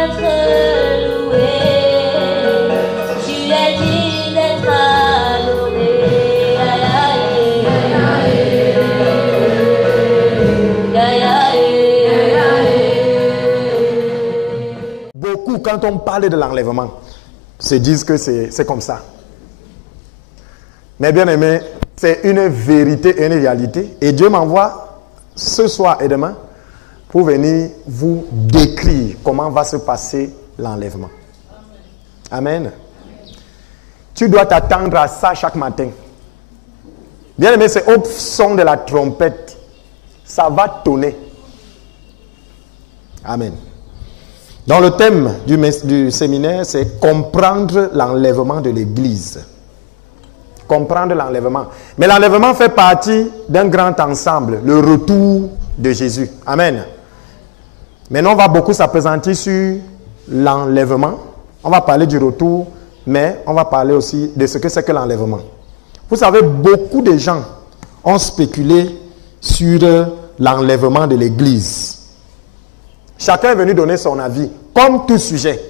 d'être loué. Tu es digne d'être adoré. Aïe, aïe, aïe, aïe, aïe, aïe. Beaucoup, quand on parle de l'enlèvement, se disent que c'est comme ça. Mais bien aimé, c'est une vérité et une réalité. Et Dieu m'envoie ce soir et demain pour venir vous décrire comment va se passer l'enlèvement. Amen. Tu dois t'attendre à ça chaque matin. Bien aimé, c'est au son de la trompette. Ça va tonner. Amen. Donc le thème du séminaire, c'est comprendre l'enlèvement de l'Église. Comprendre l'enlèvement. Mais l'enlèvement fait partie d'un grand ensemble, le retour de Jésus. Amen. Maintenant, on va beaucoup s'appesantir sur l'enlèvement. On va parler du retour, mais on va parler aussi de ce que c'est que l'enlèvement. Vous savez, beaucoup de gens ont spéculé sur l'enlèvement de l'Église. Chacun est venu donner son avis, comme tout sujet.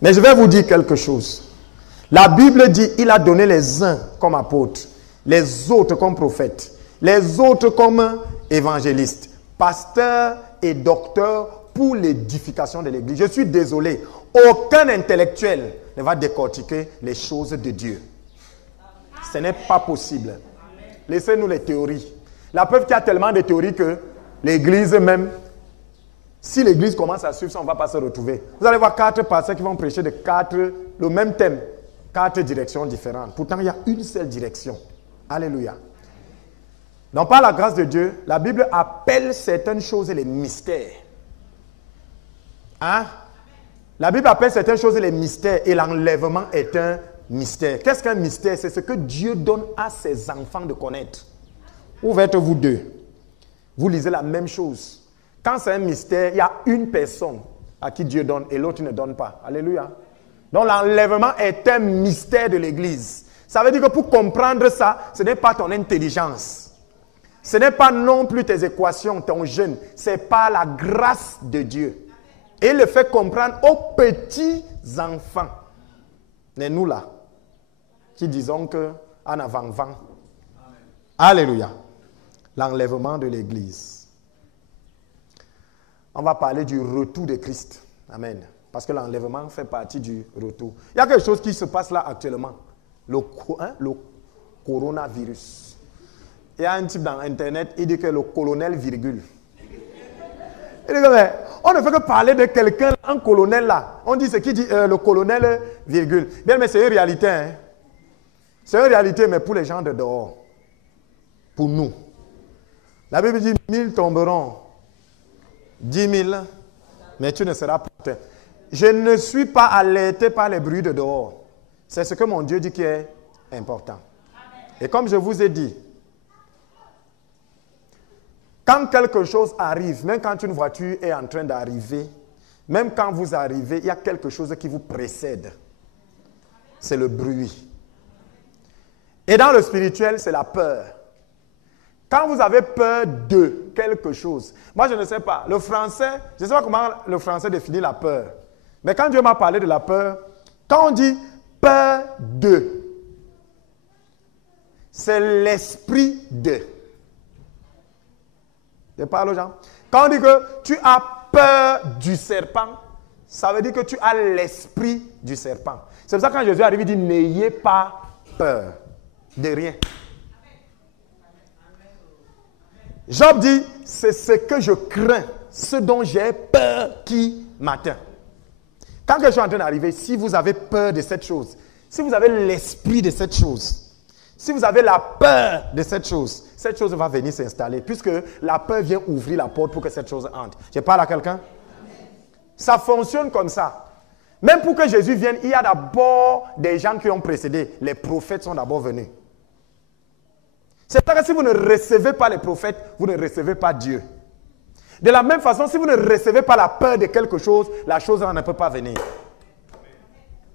Mais je vais vous dire quelque chose. La Bible dit, il a donné les uns comme apôtres, les autres comme prophètes, les autres comme évangélistes, pasteurs et docteurs pour l'édification de l'Église. Je suis désolé, aucun intellectuel ne va décortiquer les choses de Dieu. Ce n'est pas possible. Laissez-nous les théories. La preuve qu'il y a tellement de théories que l'Église même, si l'Église commence à suivre ça, on ne va pas se retrouver. Vous allez voir 4 pasteurs qui vont prêcher de le même thème. 4 directions différentes. Pourtant, il y a une seule direction. Alléluia. Donc, par la grâce de Dieu, la Bible appelle certaines choses les mystères. Hein? La Bible appelle certaines choses les mystères et l'enlèvement est un mystère. Qu'est-ce qu'un mystère? C'est ce que Dieu donne à ses enfants de connaître. Ouvrez-vous deux. Vous lisez la même chose. Quand c'est un mystère, il y a une personne à qui Dieu donne et l'autre ne donne pas. Alléluia. Donc l'enlèvement est un mystère de l'Église. Ça veut dire que pour comprendre ça, ce n'est pas ton intelligence. Ce n'est pas non plus tes équations, ton jeûne. C'est par la grâce de Dieu. Et il le fait comprendre aux petits enfants. Mais nous là, qui disons que en avant-vent. Alléluia. L'enlèvement de l'Église. On va parler du retour de Christ. Amen. Parce que l'enlèvement fait partie du retour. Il y a quelque chose qui se passe là actuellement. Le coronavirus. Il y a un type dans Internet, il dit que le colonel virgule. Il dit que, mais, on ne fait que parler de quelqu'un, un colonel là. On dit ce qui dit le colonel virgule. Bien, mais c'est une réalité. Hein? C'est une réalité, mais pour les gens de dehors. Pour nous. La Bible dit 1000 tomberont. 10 000. Mais tu ne seras pas. Je ne suis pas alerté par les bruits de dehors. C'est ce que mon Dieu dit qui est important. Et comme je vous ai dit, quand quelque chose arrive, même quand une voiture est en train d'arriver, même quand vous arrivez, il y a quelque chose qui vous précède. C'est le bruit. Et dans le spirituel, c'est la peur. Quand vous avez peur de quelque chose, moi je ne sais pas, le français, je ne sais pas comment le français définit la peur. Mais quand Dieu m'a parlé de la peur, quand on dit peur de, c'est l'esprit de. Je parle aux gens. Quand on dit que tu as peur du serpent, ça veut dire que tu as l'esprit du serpent. C'est pour ça que quand Jésus arrive, il dit n'ayez pas peur de rien. Job dit, c'est ce que je crains, ce dont j'ai peur qui m'atteint. Quand quelque chose est en train d'arriver, si vous avez peur de cette chose, si vous avez l'esprit de cette chose, si vous avez la peur de cette chose va venir s'installer, puisque la peur vient ouvrir la porte pour que cette chose entre. Je parle à quelqu'un? Ça fonctionne comme ça. Même pour que Jésus vienne, il y a d'abord des gens qui ont précédé. Les prophètes sont d'abord venus. C'est-à-dire que si vous ne recevez pas les prophètes, vous ne recevez pas Dieu. De la même façon, si vous ne recevez pas la peur de quelque chose, la chose ne peut pas venir.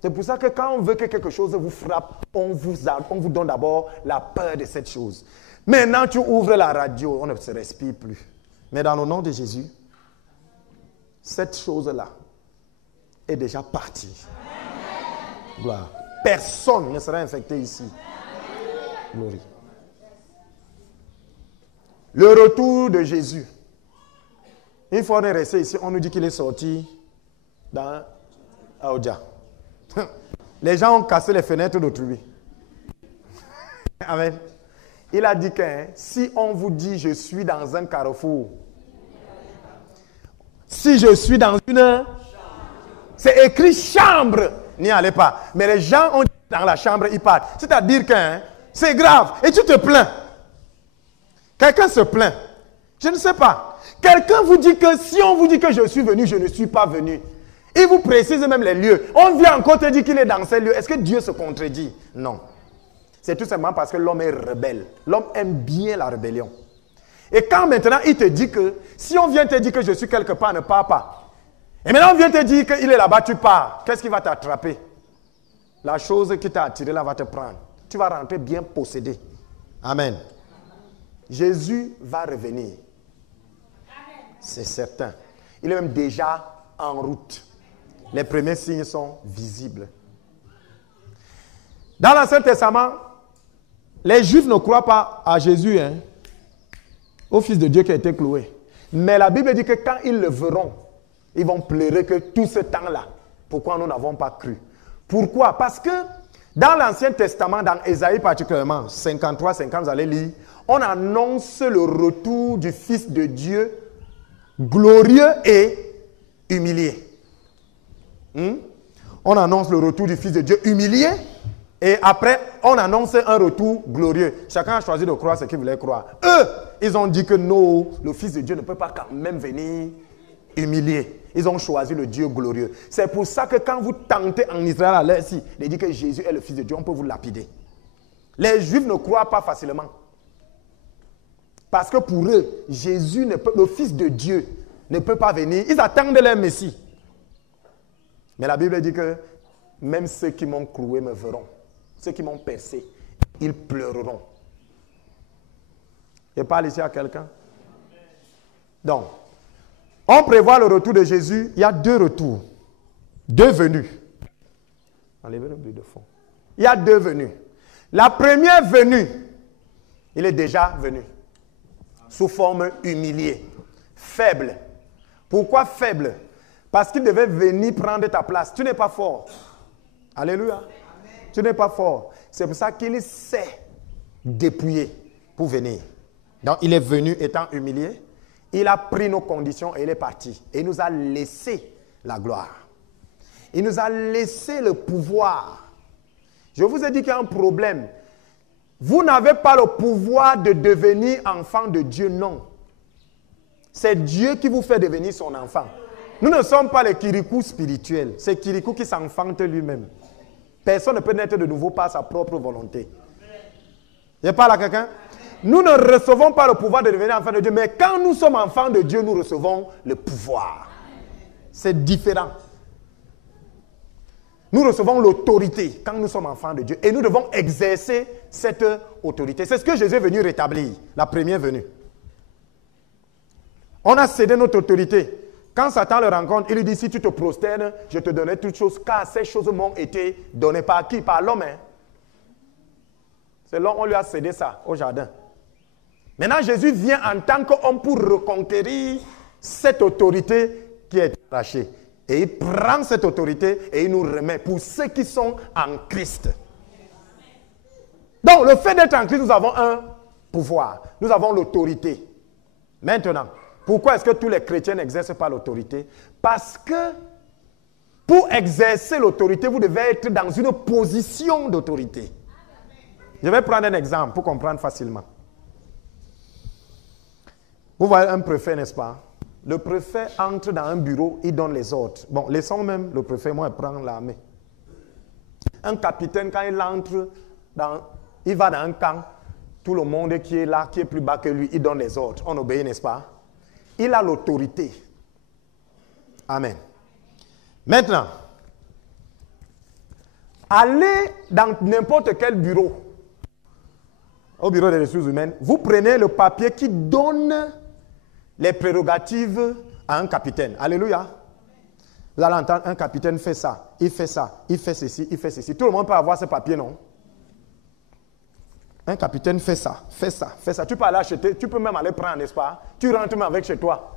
C'est pour ça que quand on veut que quelque chose vous frappe, on vous donne d'abord la peur de cette chose. Maintenant, tu ouvres la radio, on ne se respire plus. Mais dans le nom de Jésus, cette chose-là, est déjà parti. Gloire. Personne ne sera infecté ici. Gloire. Le retour de Jésus. Une fois on est resté ici, on nous dit qu'il est sorti dans Aoudia. Les gens ont cassé les fenêtres d'autrui. Amen. Il a dit que si on vous dit je suis dans un carrefour, si je suis dans une... C'est écrit chambre, n'y allez pas. Mais les gens ont dit dans la chambre, ils partent. C'est-à-dire que c'est grave et tu te plains. Quelqu'un se plaint. Je ne sais pas. Quelqu'un vous dit que si on vous dit que je suis venu, je ne suis pas venu. Il vous précise même les lieux. On vient encore te dire qu'il est dans ces lieux. Est-ce que Dieu se contredit? Non. C'est tout simplement parce que l'homme est rebelle. L'homme aime bien la rébellion. Et quand maintenant il te dit que, si on vient te dire que je suis quelque part, ne pars pas. Et maintenant on vient te dire qu'il est là-bas, tu pars. Qu'est-ce qui va t'attraper? La chose qui t'a attiré là va te prendre. Tu vas rentrer bien possédé. Amen. Jésus va revenir. C'est certain. Il est même déjà en route. Les premiers signes sont visibles. Dans l'Ancien Testament, les Juifs ne croient pas à Jésus, au Fils de Dieu qui a été cloué. Mais la Bible dit que quand ils le verront, ils vont pleurer que tout ce temps-là, pourquoi nous n'avons pas cru? Pourquoi? Parce que dans l'Ancien Testament, dans Ésaïe particulièrement, 53, 50, vous allez lire, on annonce le retour du Fils de Dieu glorieux et humilié. On annonce le retour du Fils de Dieu humilié et après on annonce un retour glorieux. Chacun a choisi de croire ce qu'il voulait croire. Eux, ils ont dit que non, le Fils de Dieu ne peut pas quand même venir humilié. Ils ont choisi le Dieu glorieux. C'est pour ça que quand vous tentez en Israël à l'heure ci de dire que Jésus est le Fils de Dieu, on peut vous lapider. Les Juifs ne croient pas facilement. Parce que pour eux, Jésus, le Fils de Dieu, ne peut pas venir. Ils attendent leur Messie. Mais la Bible dit que même ceux qui m'ont cloué me verront. Ceux qui m'ont percé, ils pleureront. Je parle ici à quelqu'un. Donc, on prévoit le retour de Jésus. Il y a deux retours. Deux venues. Enlevez le bruit de fond. Il y a deux venues. La première venue, il est déjà venu. Sous forme humiliée. Faible. Pourquoi faible? Parce qu'il devait venir prendre ta place. Tu n'es pas fort. Alléluia. Amen. Tu n'es pas fort. C'est pour ça qu'il s'est dépouillé pour venir. Donc il est venu étant humilié. Il a pris nos conditions et il est parti. Et il nous a laissé la gloire. Il nous a laissé le pouvoir. Je vous ai dit qu'il y a un problème. Vous n'avez pas le pouvoir de devenir enfant de Dieu, non. C'est Dieu qui vous fait devenir son enfant. Nous ne sommes pas les Kirikou spirituels. C'est Kirikou qui s'enfante lui-même. Personne ne peut naître de nouveau par sa propre volonté. Je parle à quelqu'un? Nous ne recevons pas le pouvoir de devenir enfant de Dieu, mais quand nous sommes enfants de Dieu, nous recevons le pouvoir. C'est différent. Nous recevons l'autorité quand nous sommes enfants de Dieu et nous devons exercer cette autorité. C'est ce que Jésus est venu rétablir, la première venue. On a cédé notre autorité. Quand Satan le rencontre, il lui dit, si tu te prosternes, je te donnerai toutes choses, car ces choses m'ont été données par qui? Par l'homme. C'est l'homme, on lui a cédé ça au jardin. Maintenant, Jésus vient en tant qu'homme pour reconquérir cette autorité qui est arrachée. Et il prend cette autorité et il nous remet pour ceux qui sont en Christ. Donc, le fait d'être en Christ, nous avons un pouvoir. Nous avons l'autorité. Maintenant, pourquoi est-ce que tous les chrétiens n'exercent pas l'autorité? Parce que pour exercer l'autorité, vous devez être dans une position d'autorité. Je vais prendre un exemple pour comprendre facilement. Vous voyez un préfet, n'est-ce pas? Le préfet entre dans un bureau, il donne les ordres. Bon, laissons même le préfet, moi, prendre l'armée. Un capitaine, quand il entre, il va dans un camp, tout le monde qui est là, qui est plus bas que lui, il donne les ordres. On obéit, n'est-ce pas? Il a l'autorité. Amen. Maintenant, allez dans n'importe quel bureau, au bureau des ressources humaines, vous prenez le papier qui donne les prérogatives à un capitaine. Alléluia. Vous allez entendre, un capitaine fait ça, il fait ça, il fait ceci, il fait ceci. Tout le monde peut avoir ce papier, non? Un capitaine fait ça, fait ça, fait ça. Tu peux aller acheter, tu peux même aller prendre, n'est-ce pas? Tu rentres même avec chez toi.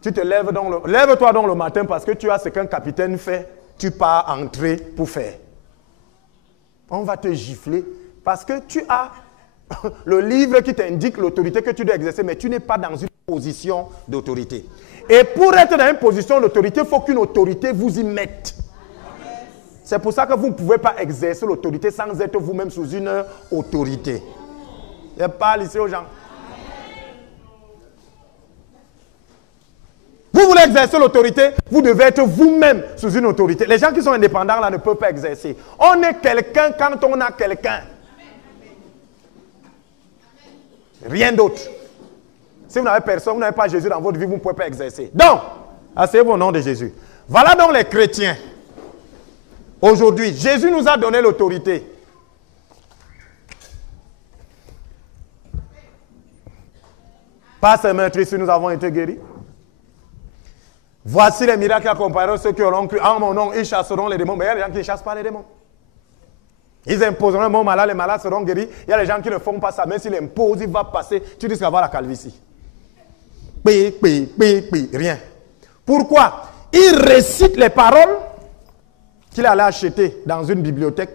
Tu te lèves donc lève-toi donc le matin parce que tu as ce qu'un capitaine fait, tu pars entrer pour faire. On va te gifler parce que tu as le livre qui t'indique l'autorité que tu dois exercer, mais tu n'es pas dans une position d'autorité. Et pour être dans une position d'autorité, il faut qu'une autorité vous y mette. C'est pour ça que vous ne pouvez pas exercer l'autorité sans être vous-même sous une autorité. Je parle ici aux gens. Vous voulez exercer l'autorité, vous devez être vous-même sous une autorité. Les gens qui sont indépendants là ne peuvent pas exercer. On est quelqu'un quand on a quelqu'un. Rien d'autre. Si vous n'avez personne, vous n'avez pas Jésus dans votre vie, vous ne pouvez pas exercer. Donc, asseyez-vous au nom de Jésus. Voilà donc les chrétiens. Aujourd'hui, Jésus nous a donné l'autorité. Par ces meurtrissures, nous avons été guéris. Voici les miracles accompagneront ceux qui auront cru. En mon nom, ils chasseront les démons. Mais il y a des gens qui ne chassent pas les démons. Ils imposeront un mot malade, les malades seront guéris. Il y a des gens qui ne font pas ça. Même s'ils imposent, il va passer. Tu risques d'avoir la calvitie. Rien. Pourquoi? Il récite les paroles qu'il allait acheter dans une bibliothèque.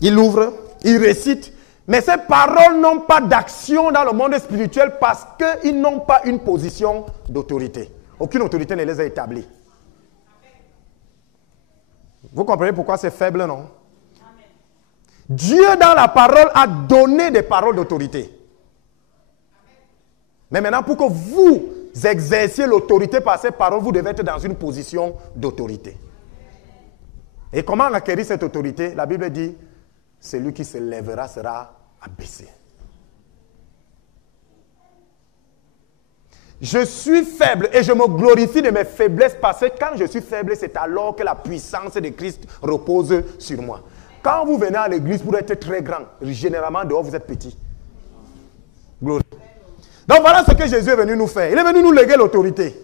Il ouvre, il récite. Mais ces paroles n'ont pas d'action dans le monde spirituel parce qu'ils n'ont pas une position d'autorité. Aucune autorité ne les a établis. Vous comprenez pourquoi c'est faible, non? Amen. Dieu dans la parole a donné des paroles d'autorité. Mais maintenant, pour que vous exerciez l'autorité par ces paroles, vous devez être dans une position d'autorité. Et comment acquérir cette autorité? La Bible dit, celui qui se lèvera sera abaissé. Je suis faible et je me glorifie de mes faiblesses parce que quand je suis faible, c'est alors que la puissance de Christ repose sur moi. Quand vous venez à l'église pour être très grand, généralement dehors vous êtes petit. Gloire. Donc voilà ce que Jésus est venu nous faire. Il est venu nous léguer l'autorité.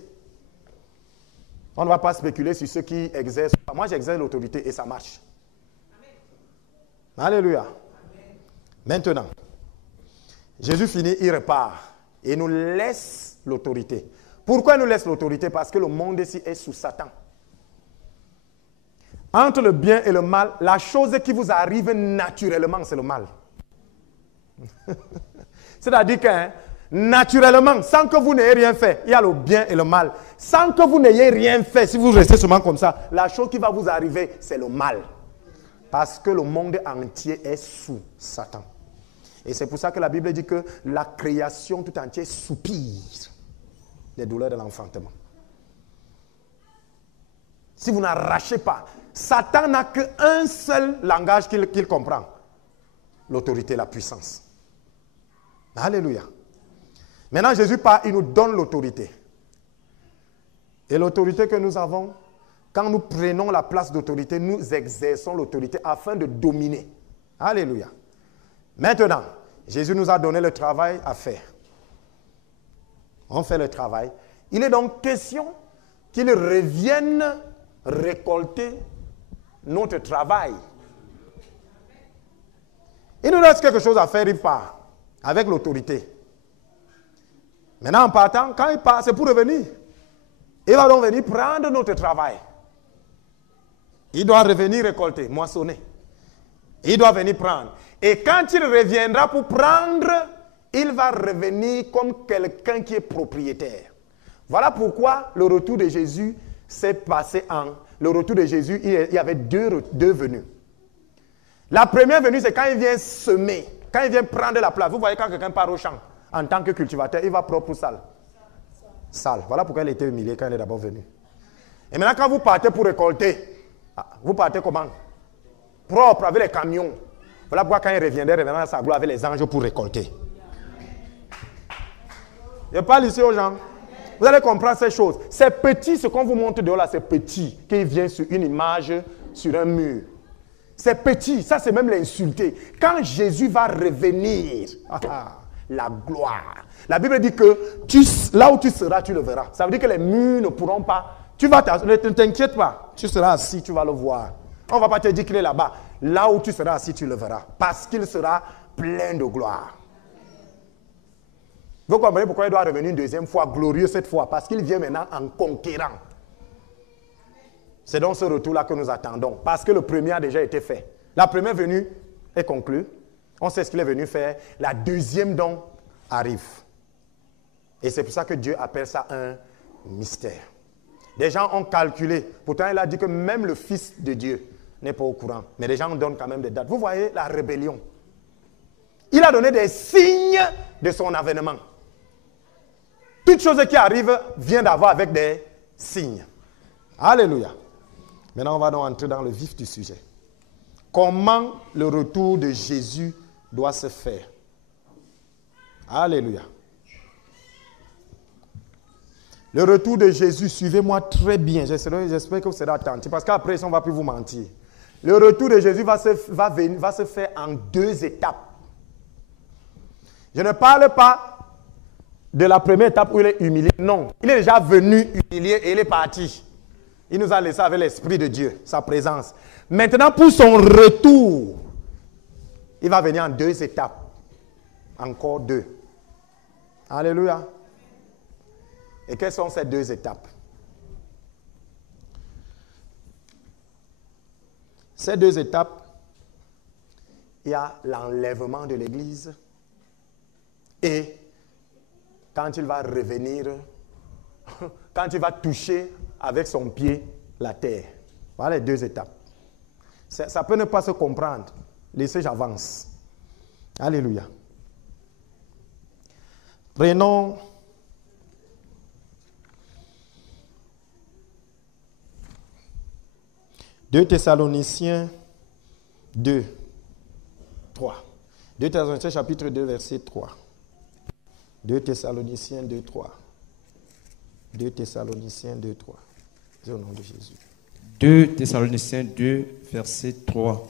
On ne va pas spéculer sur ceux qui exercent. Moi j'exerce l'autorité et ça marche. Amen. Alléluia. Amen. Maintenant, Jésus finit, il repart et nous laisse l'autorité. Pourquoi il nous laisse l'autorité? Parce que le monde ici est sous Satan. Entre le bien et le mal, la chose qui vous arrive naturellement, c'est le mal. C'est-à-dire que naturellement, sans que vous n'ayez rien fait, il y a le bien et le mal. Sans que vous n'ayez rien fait, si vous restez seulement comme ça, la chose qui va vous arriver, c'est le mal. Parce que le monde entier est sous Satan. Et c'est pour ça que la Bible dit que la création tout entière soupire des douleurs de l'enfantement. Si vous n'arrachez pas, Satan n'a qu'un seul langage qu'il comprend. L'autorité, la puissance. Alléluia. Maintenant, Jésus part, il nous donne l'autorité. Et l'autorité que nous avons, quand nous prenons la place d'autorité, nous exerçons l'autorité afin de dominer. Alléluia. Maintenant, Jésus nous a donné le travail à faire. On fait le travail. Il est donc question qu'il revienne récolter notre travail. Il nous reste quelque chose à faire, il part avec l'autorité. Maintenant, en partant, quand il part, c'est pour revenir. Il va donc venir prendre notre travail. Il doit revenir récolter, moissonner. Il doit venir prendre. Et quand il reviendra pour prendre, il va revenir comme quelqu'un qui est propriétaire. Voilà pourquoi le retour de Jésus s'est passé en... Le retour de Jésus, il y avait deux venues. La première venue, c'est quand il vient semer, quand il vient prendre la place. Vous voyez quand quelqu'un part au champ, en tant que cultivateur, il va propre ou sale? Sale. Voilà pourquoi il était humilié quand il est d'abord venu. Et maintenant, quand vous partez pour récolter, vous partez comment? Propre, avec les camions. Voilà pourquoi quand il reviendra à sa gloire avec les anges pour récolter. Je parle ici aux gens. Vous allez comprendre ces choses. C'est petit, ce qu'on vous montre dehors là, c'est petit. Qui vient sur une image, sur un mur. C'est petit, ça c'est même l'insulter. Quand Jésus va revenir, la gloire. La Bible dit que là où tu seras, tu le verras. Ça veut dire que les murs ne pourront pas. Ne t'inquiète pas. Tu seras assis, tu vas le voir. On ne va pas te dire qu'il est là-bas. Là où tu seras assis, tu le verras. Parce qu'il sera plein de gloire. Vous comprenez pourquoi il doit revenir une deuxième fois, glorieux cette fois? Parce qu'il vient maintenant en conquérant. C'est donc ce retour-là que nous attendons. Parce que le premier a déjà été fait. La première venue est conclue. On sait ce qu'il est venu faire. La deuxième donc arrive. Et c'est pour ça que Dieu appelle ça un mystère. Des gens ont calculé. Pourtant, il a dit que même le Fils de Dieu n'est pas au courant. Mais les gens donnent quand même des dates. Vous voyez la rébellion. Il a donné des signes de son avènement. Toute chose qui arrive vient d'avoir avec des signes. Alléluia. Maintenant, on va donc entrer dans le vif du sujet. Comment le retour de Jésus doit se faire? Alléluia. Le retour de Jésus, suivez-moi très bien. J'espère que vous serez attentifs. Parce qu'après, on ne va plus vous mentir. Le retour de Jésus va se faire en 2 étapes. Je ne parle pas de la première étape où il est humilié. Non, il est déjà venu humilié et il est parti. Il nous a laissé avec l'Esprit de Dieu, sa présence. Maintenant, pour son retour, il va venir en 2 étapes. Encore 2. Alléluia. Et quelles sont ces 2 étapes? Ces 2 étapes, il y a l'enlèvement de l'Église et quand il va revenir, quand il va toucher avec son pied la terre. Voilà les 2 étapes. Ça peut ne pas se comprendre. Laissez, j'avance. Alléluia. Prenons Deux Thessaloniciens 2, 3. 2 Thessaloniciens chapitre 2, verset 3. 2 Thessaloniciens 2, 3. 2 Thessaloniciens 2, 3. C'est au nom de Jésus. 2 Thessaloniciens 2, verset 3.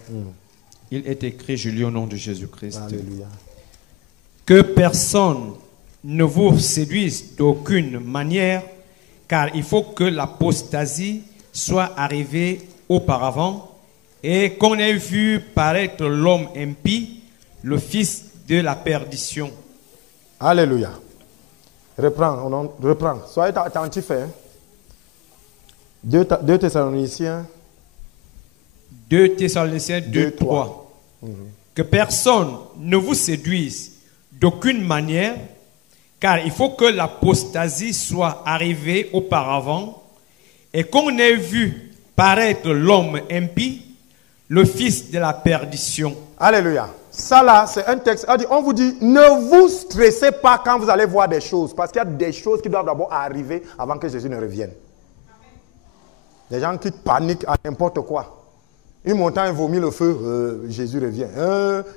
Il est écrit, je lis au nom de Jésus-Christ. Alléluia. Que personne ne vous séduise d'aucune manière, car il faut que l'apostasie soit arrivée auparavant et qu'on ait vu paraître l'homme impie, le fils de la perdition. Alléluia. Reprends. Soyez attentifs. 2 Thessaloniciens 2 3. Que personne ne vous séduise d'aucune manière, car il faut que l'apostasie soit arrivée auparavant et qu'on ait vu paraître l'homme impie, le fils de la perdition. Alléluia. Ça là, c'est un texte. On vous dit, ne vous stressez pas quand vous allez voir des choses, parce qu'il y a des choses qui doivent d'abord arriver avant que Jésus ne revienne. Des gens qui paniquent à n'importe quoi. Une montagne vomit le feu, Jésus revient.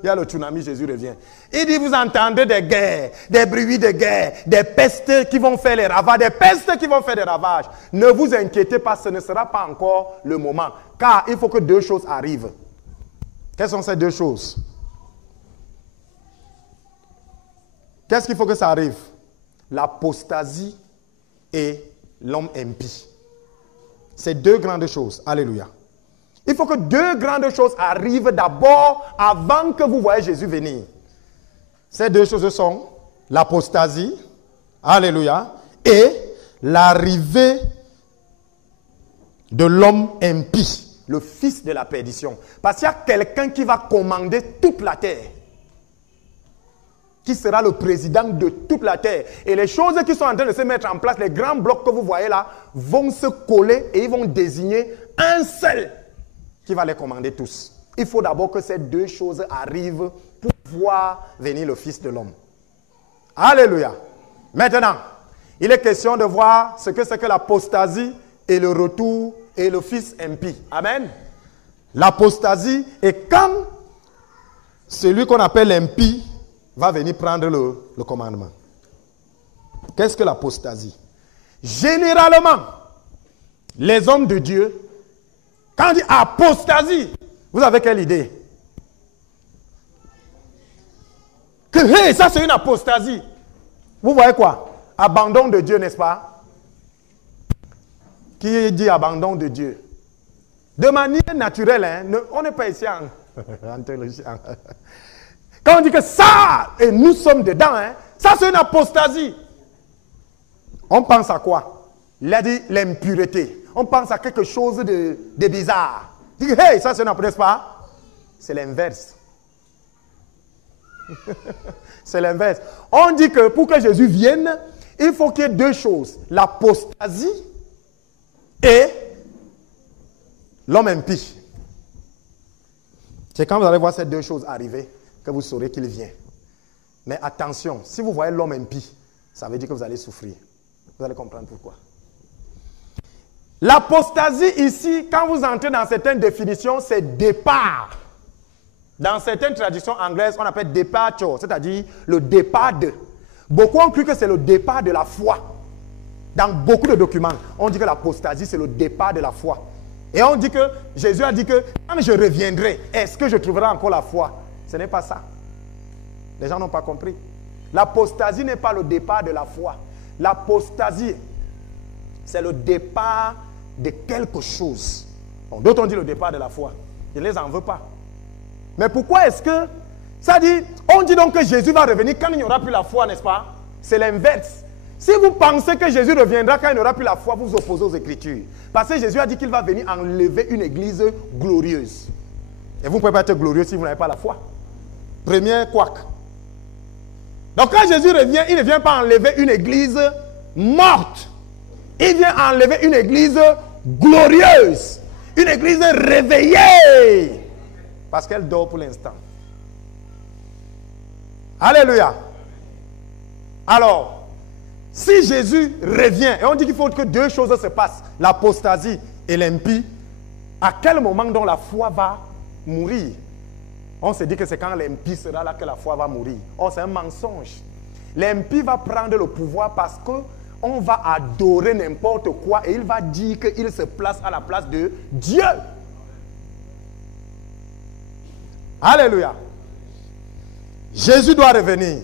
Il y a le tsunami, Jésus revient. Il dit, vous entendez des guerres, des bruits de guerre, des pestes qui vont faire les ravages, des pestes qui vont faire des ravages. Ne vous inquiétez pas, ce ne sera pas encore le moment. Car il faut que 2 choses arrivent. Quelles sont ces 2 choses? Qu'est-ce qu'il faut que ça arrive? L'apostasie et l'homme impie. C'est 2 grandes choses. Alléluia. Il faut que 2 grandes choses arrivent d'abord avant que vous voyez Jésus venir. Ces 2 choses sont l'apostasie, alléluia, et l'arrivée de l'homme impie, le fils de la perdition. Parce qu'il y a quelqu'un qui va commander toute la terre, qui sera le président de toute la terre. Et les choses qui sont en train de se mettre en place, les grands blocs que vous voyez là, vont se coller et ils vont désigner un seul qui va les commander tous. Il faut d'abord que ces 2 choses arrivent pour voir venir le Fils de l'homme. Alléluia. Maintenant, il est question de voir ce que c'est que l'apostasie et le retour et le fils impie. Amen. L'apostasie est quand celui qu'on appelle impie va venir prendre le commandement. Qu'est-ce que l'apostasie? Généralement, les hommes de Dieu, quand on dit apostasie, vous avez quelle idée? Que hey, ça c'est une apostasie. Vous voyez quoi? Abandon de Dieu, n'est-ce pas? Qui dit abandon de Dieu? De manière naturelle, hein, on n'est pas ici en théologie. Quand on dit que ça, et nous sommes dedans, hein, ça c'est une apostasie. On pense à quoi? Il a dit l'impureté. On pense à quelque chose de bizarre. Dit hey, ça c'est une apostasie, n'est-ce pas? C'est l'inverse. C'est l'inverse. On dit que pour que Jésus vienne, il faut qu'il y ait deux choses. L'apostasie et l'homme impie. C'est quand vous allez voir ces deux choses arriver que vous saurez qu'il vient. Mais attention, si vous voyez l'homme impie, ça veut dire que vous allez souffrir. Vous allez comprendre pourquoi. L'apostasie ici, quand vous entrez dans certaines définitions, c'est départ. Dans certaines traditions anglaises, on appelle departure, c'est-à-dire le départ de. Beaucoup ont cru que c'est le départ de la foi. Dans beaucoup de documents, on dit que l'apostasie, c'est le départ de la foi. Et on dit que, Jésus a dit que, quand je reviendrai, est-ce que je trouverai encore la foi? Ce n'est pas ça. Les gens n'ont pas compris. L'apostasie n'est pas le départ de la foi. L'apostasie, c'est le départ de quelque chose. Bon, d'autres ont dit le départ de la foi. Je ne les en veux pas. Mais pourquoi est-ce que, ça dit, on dit donc que Jésus va revenir quand il n'y aura plus la foi, n'est-ce pas? C'est l'inverse. Si vous pensez que Jésus reviendra quand il n'y aura plus la foi, vous vous opposez aux Écritures. Parce que Jésus a dit qu'il va venir enlever une église glorieuse. Et vous ne pouvez pas être glorieux si vous n'avez pas la foi. Premier couac. Donc quand Jésus revient, il ne vient pas enlever une église morte. Il vient enlever une église glorieuse. Une église réveillée. Parce qu'elle dort pour l'instant. Alléluia. Alors, si Jésus revient, et on dit qu'il faut que deux choses se passent, l'apostasie et l'impie, à quel moment donc la foi va mourir? On se dit que c'est quand l'impie sera là que la foi va mourir. Oh, c'est un mensonge. L'impie va prendre le pouvoir parce qu'on va adorer n'importe quoi et il va dire qu'il se place à la place de Dieu. Alléluia. Jésus doit revenir.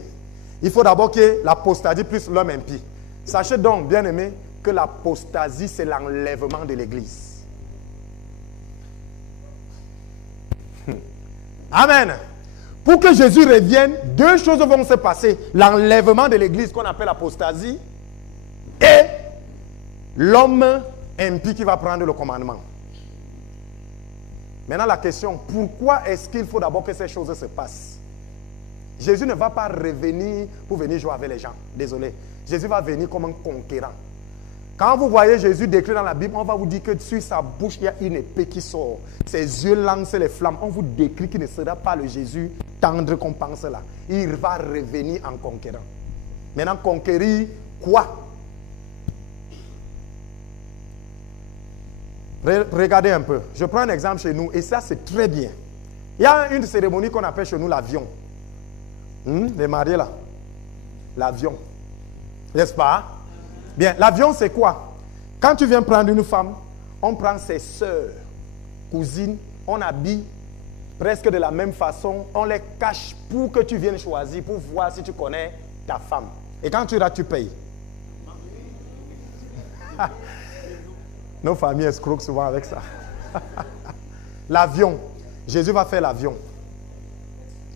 Il faut d'abord qu'il y ait l'apostasie plus l'homme impie. Sachez donc, bien-aimés, que l'apostasie, c'est l'enlèvement de l'Église. Amen. Pour que Jésus revienne, deux choses vont se passer. L'enlèvement de l'Église qu'on appelle l'apostasie et l'homme impie qui va prendre le commandement. Maintenant la question, pourquoi est-ce qu'il faut d'abord que ces choses se passent? Jésus ne va pas revenir pour venir jouer avec les gens. Désolé. Jésus va venir comme un conquérant. Quand vous voyez Jésus décrit dans la Bible, on va vous dire que sur sa bouche, il y a une épée qui sort. Ses yeux lancent les flammes. On vous décrit qu'il ne sera pas le Jésus tendre qu'on pense là. Il va revenir en conquérant. Maintenant, conquérir quoi? Regardez un peu. Je prends un exemple chez nous et ça, c'est très bien. Il y a une cérémonie qu'on appelle chez nous l'avion. Les mariés là. L'avion. N'est-ce pas? Bien, l'avion c'est quoi? Quand tu viens prendre une femme, on prend ses sœurs, cousines, on habille presque de la même façon, on les cache pour que tu viennes choisir, pour voir si tu connais ta femme. Et quand tu iras, tu payes. Nos familles escroquent souvent avec ça. L'avion. Jésus va faire l'avion.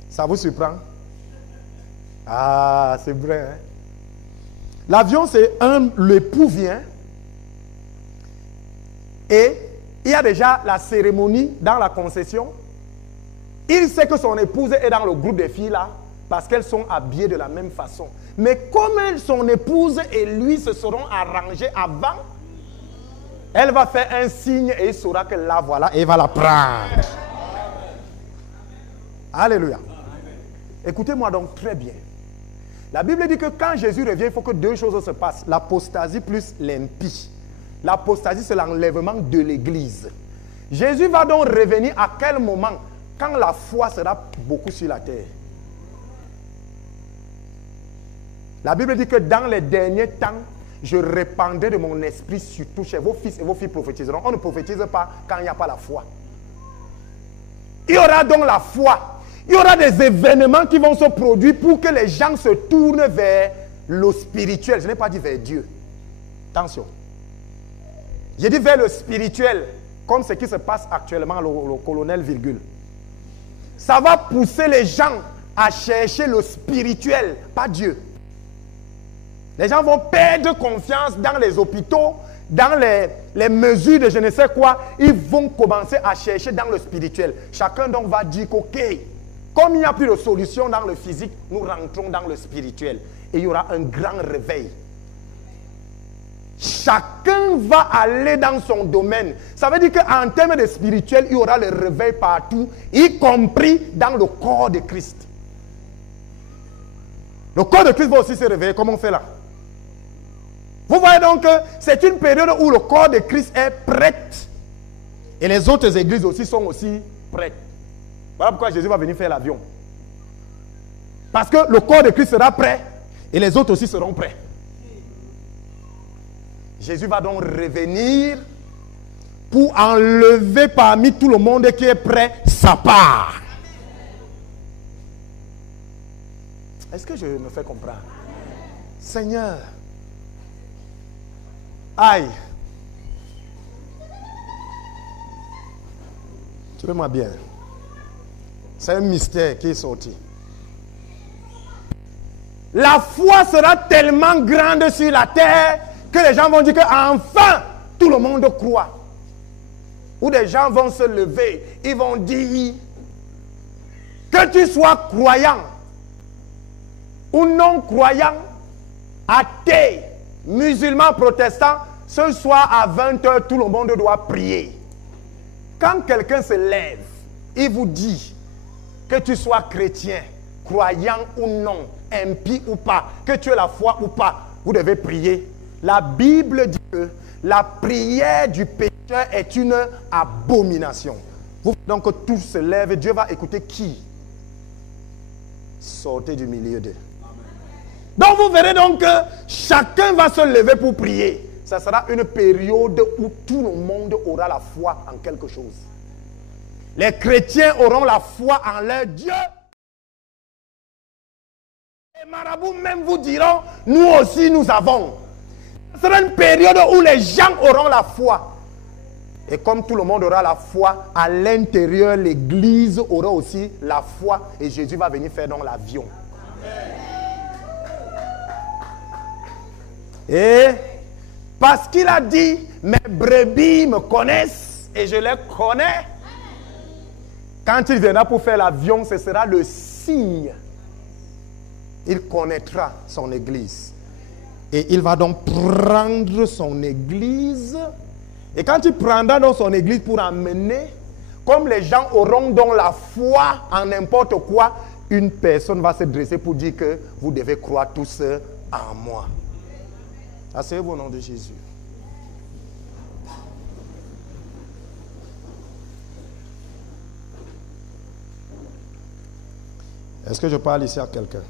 Ça vous surprend? Ah, c'est vrai. Hein? L'avion, c'est l'époux vient et il y a déjà la cérémonie dans la concession. Il sait que son épouse est dans le groupe des filles là parce qu'elles sont habillées de la même façon. Mais comme son épouse et lui se seront arrangés avant, elle va faire un signe et il saura que là, voilà, et il va la prendre. Alléluia. Écoutez-moi donc très bien. La Bible dit que quand Jésus revient, il faut que deux choses se passent. L'apostasie plus l'impie. L'apostasie, c'est l'enlèvement de l'Église. Jésus va donc revenir à quel moment? Quand la foi sera beaucoup sur la terre. La Bible dit que dans les derniers temps, je répandrai de mon esprit sur tous chez vos fils et vos filles prophétiseront. On ne prophétise pas quand il n'y a pas la foi. Il y aura donc la foi. Il y aura des événements qui vont se produire pour que les gens se tournent vers le spirituel. Je n'ai pas dit vers Dieu. Attention. J'ai dit vers le spirituel, comme ce qui se passe actuellement, le colonel virgule. Ça va pousser les gens à chercher le spirituel, pas Dieu. Les gens vont perdre confiance dans les hôpitaux, dans les mesures de je ne sais quoi. Ils vont commencer à chercher dans le spirituel. Chacun donc va dire qu'ok, comme il n'y a plus de solution dans le physique, nous rentrons dans le spirituel. Et il y aura un grand réveil. Chacun va aller dans son domaine. Ça veut dire qu'en termes de spirituel, il y aura le réveil partout, y compris dans le corps de Christ. Le corps de Christ va aussi se réveiller, comme on fait là. Vous voyez donc que c'est une période où le corps de Christ est prêt. Et les autres églises aussi sont aussi prêtes. Voilà pourquoi Jésus va venir faire l'avion. Parce que le corps de Christ sera prêt et les autres aussi seront prêts. Jésus va donc revenir pour enlever parmi tout le monde qui est prêt sa part. Est-ce que je me fais comprendre? Seigneur, aïe, tu veux moi bien. C'est un mystère qui est sorti. La foi sera tellement grande sur la terre que les gens vont dire qu'enfin, tout le monde croit. Ou des gens vont se lever, ils vont dire que tu sois croyant ou non croyant, athée, musulman, protestant, ce soir à 20h, tout le monde doit prier. Quand quelqu'un se lève, il vous dit que tu sois chrétien, croyant ou non, impie ou pas, que tu aies la foi ou pas, vous devez prier. La Bible dit que la prière du pécheur est une abomination. Donc tous se lèvent, Dieu va écouter qui? Sortez du milieu d'eux. Donc vous verrez donc que chacun va se lever pour prier. Ça sera une période où tout le monde aura la foi en quelque chose. Les chrétiens auront la foi en leur Dieu. Les marabouts même vous diront, nous aussi nous avons. Ce sera une période où les gens auront la foi. Et comme tout le monde aura la foi, à l'intérieur, l'église aura aussi la foi. Et Jésus va venir faire dans l'avion. Et parce qu'il a dit, mes brebis me connaissent et je les connais. Quand il viendra pour faire l'avion, ce sera le signe. Il connaîtra son église. Et il va donc prendre son église. Et quand il prendra donc son église pour emmener, comme les gens auront donc la foi en n'importe quoi, une personne va se dresser pour dire que vous devez croire tous en moi. Asseyez-vous au nom de Jésus. Est-ce que je parle ici à quelqu'un?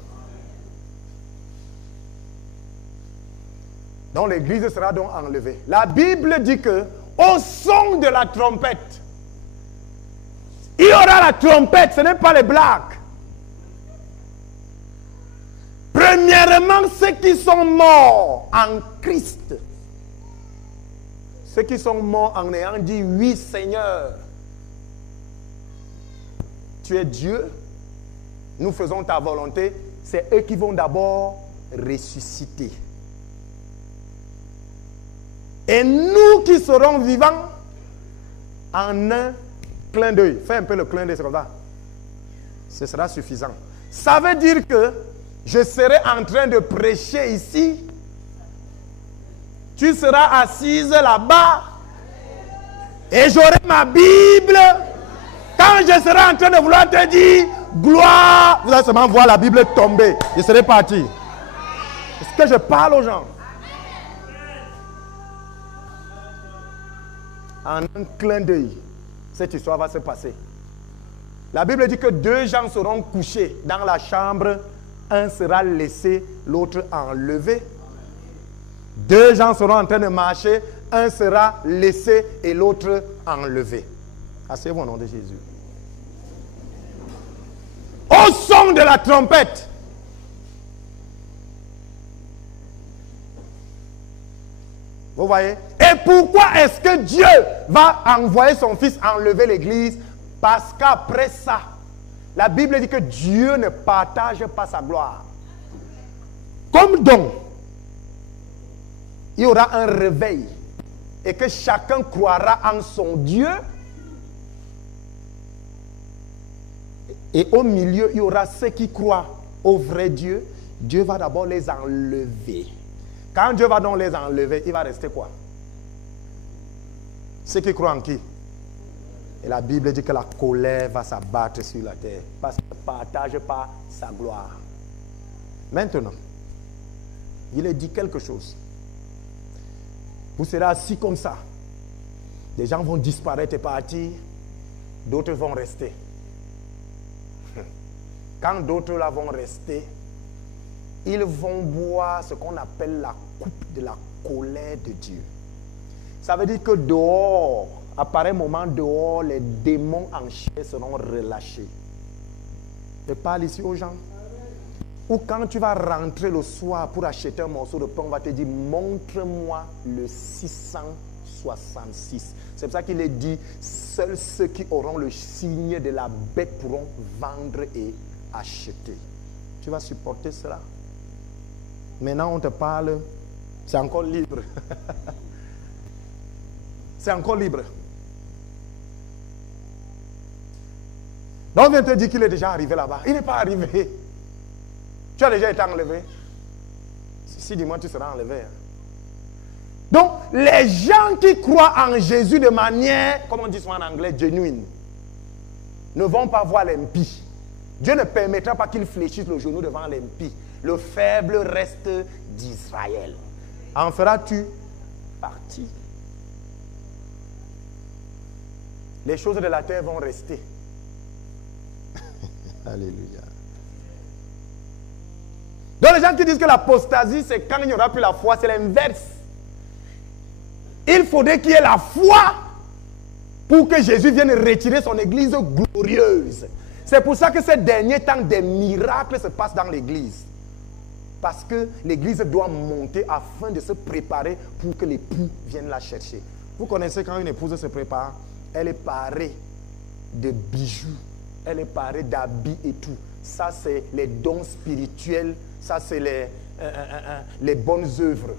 Donc l'église sera donc enlevée. La Bible dit que au son de la trompette, il y aura la trompette, ce n'est pas les blagues. Premièrement, ceux qui sont morts en Christ, ceux qui sont morts en ayant dit oui Seigneur, tu es Dieu, nous faisons ta volonté, c'est eux qui vont d'abord ressusciter. Et nous qui serons vivants, en un clin d'œil, fais un peu le clin d'œil, c'est comme ça, ce sera suffisant. Ça veut dire que je serai en train de prêcher ici, tu seras assise là-bas, et j'aurai ma Bible. Quand je serai en train de vouloir te dire gloire, vous allez seulement voir la Bible tomber. Je serai parti. Est-ce que je parle aux gens? En un clin d'œil, cette histoire va se passer. La Bible dit que 2 gens seront couchés dans la chambre. Un sera laissé, l'autre enlevé. 2 gens seront en train de marcher. Un sera laissé et l'autre enlevé. Asseyez-vous au nom de Jésus. son de la trompette. Vous voyez? Et pourquoi est-ce que Dieu va envoyer son fils enlever l'église? Parce qu'après ça, la Bible dit que Dieu ne partage pas sa gloire. Comme donc, il y aura un réveil et que chacun croira en son Dieu. Et au milieu, il y aura ceux qui croient au vrai Dieu. Dieu va d'abord les enlever. Quand Dieu va donc les enlever, il va rester quoi? Ceux qui croient en qui? Et la Bible dit que la colère va s'abattre sur la terre parce qu'il ne partage pas sa gloire. Maintenant, il est dit quelque chose. Vous serez assis comme ça. Des gens vont disparaître et partir. D'autres vont rester. Quand d'autres là vont rester, ils vont boire ce qu'on appelle la coupe de la colère de Dieu. Ça veut dire que dehors, à pareil moment dehors, les démons en chair seront relâchés. Je parle ici aux gens. Ou quand tu vas rentrer le soir pour acheter un morceau de pain, on va te dire, montre-moi le 666. C'est pour ça qu'il est dit, seuls ceux qui auront le signe de la bête pourront vendre et acheter. Tu vas supporter cela. Maintenant, on te parle, c'est encore libre. C'est encore libre. Donc, on vient te dire qu'il est déjà arrivé là-bas. Il n'est pas arrivé. Tu as déjà été enlevé. Si dis-moi, tu seras enlevé. Donc, les gens qui croient en Jésus de manière, comme on dit souvent en anglais, genuine, ne vont pas voir l'impie. Dieu ne permettra pas qu'il fléchisse le genou devant l'impie. Le faible reste d'Israël. En feras-tu partie? Les choses de la terre vont rester. Alléluia. Donc les gens qui disent que l'apostasie, c'est quand il n'y aura plus la foi, c'est l'inverse. Il faudrait qu'il y ait la foi pour que Jésus vienne retirer son église glorieuse. C'est pour ça que ces derniers temps, des miracles se passent dans l'église. Parce que l'église doit monter afin de se préparer pour que l'époux vienne la chercher. Vous connaissez quand une épouse se prépare, elle est parée de bijoux, elle est parée d'habits et tout. Ça, c'est les dons spirituels, ça, c'est les bonnes œuvres.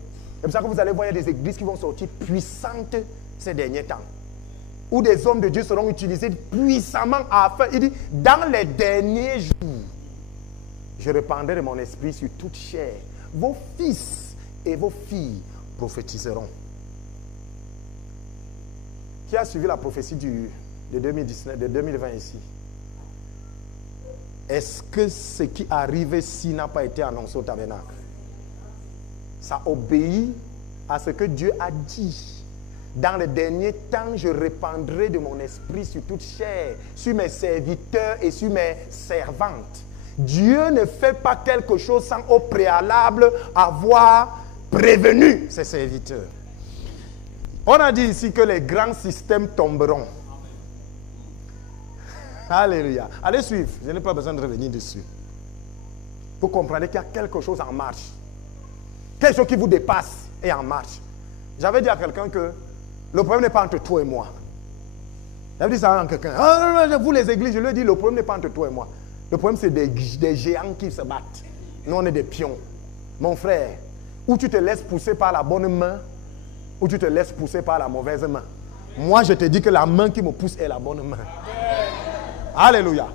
C'est pour ça que vous allez voir, il y a des églises qui vont sortir puissantes ces derniers temps. Où des hommes de Dieu seront utilisés puissamment afin, il dit, dans les derniers jours, je répandrai de mon esprit sur toute chair. Vos fils et vos filles prophétiseront. Qui a suivi la prophétie de 2020 ici? Est-ce que ce qui arrive ici n'a pas été annoncé au tabernacle? Ça obéit à ce que Dieu a dit. Dans les derniers temps, je répandrai de mon esprit sur toute chair, sur mes serviteurs et sur mes servantes. Dieu ne fait pas quelque chose sans au préalable avoir prévenu ses serviteurs. On a dit ici que les grands systèmes tomberont. Alléluia. Allez suivre, je n'ai pas besoin de revenir dessus. Vous comprenez qu'il y a quelque chose en marche. Quelque chose qui vous dépasse est en marche. J'avais dit à quelqu'un que le problème n'est pas entre toi et moi. J'avais dit ça à quelqu'un. Ah, non, vous les églises, je lui ai dit, le problème n'est pas entre toi et moi. Le problème, c'est des géants qui se battent. Nous, on est des pions. Mon frère, ou tu te laisses pousser par la bonne main, ou tu te laisses pousser par la mauvaise main. Moi, je te dis que la main qui me pousse est la bonne main. Alléluia.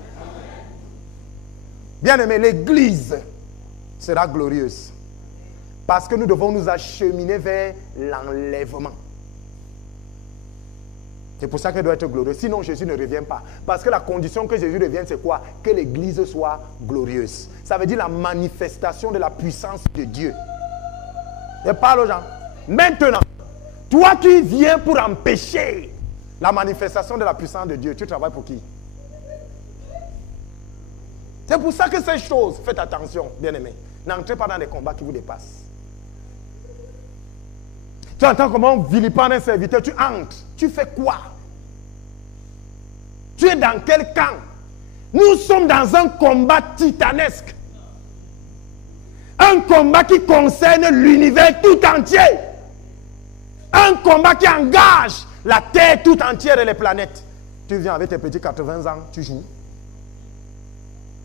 Bien-aimé, l'église sera glorieuse. Parce que nous devons nous acheminer vers l'enlèvement. C'est pour ça qu'elle doit être glorieuse. Sinon, Jésus ne revient pas. Parce que la condition que Jésus revienne, c'est quoi? Que l'église soit glorieuse. Ça veut dire la manifestation de la puissance de Dieu. Je parle aux gens. Maintenant, toi qui viens pour empêcher la manifestation de la puissance de Dieu, tu travailles pour qui? C'est pour ça que ces choses, faites attention, bien-aimés. N'entrez pas dans des combats qui vous dépassent. Tu entends comment on vilipende un serviteur, tu entres. Tu fais quoi? Tu es dans quel camp? Nous sommes dans un combat titanesque. Un combat qui concerne l'univers tout entier. Un combat qui engage la Terre tout entière et les planètes. Tu viens avec tes petits 80 ans, tu joues.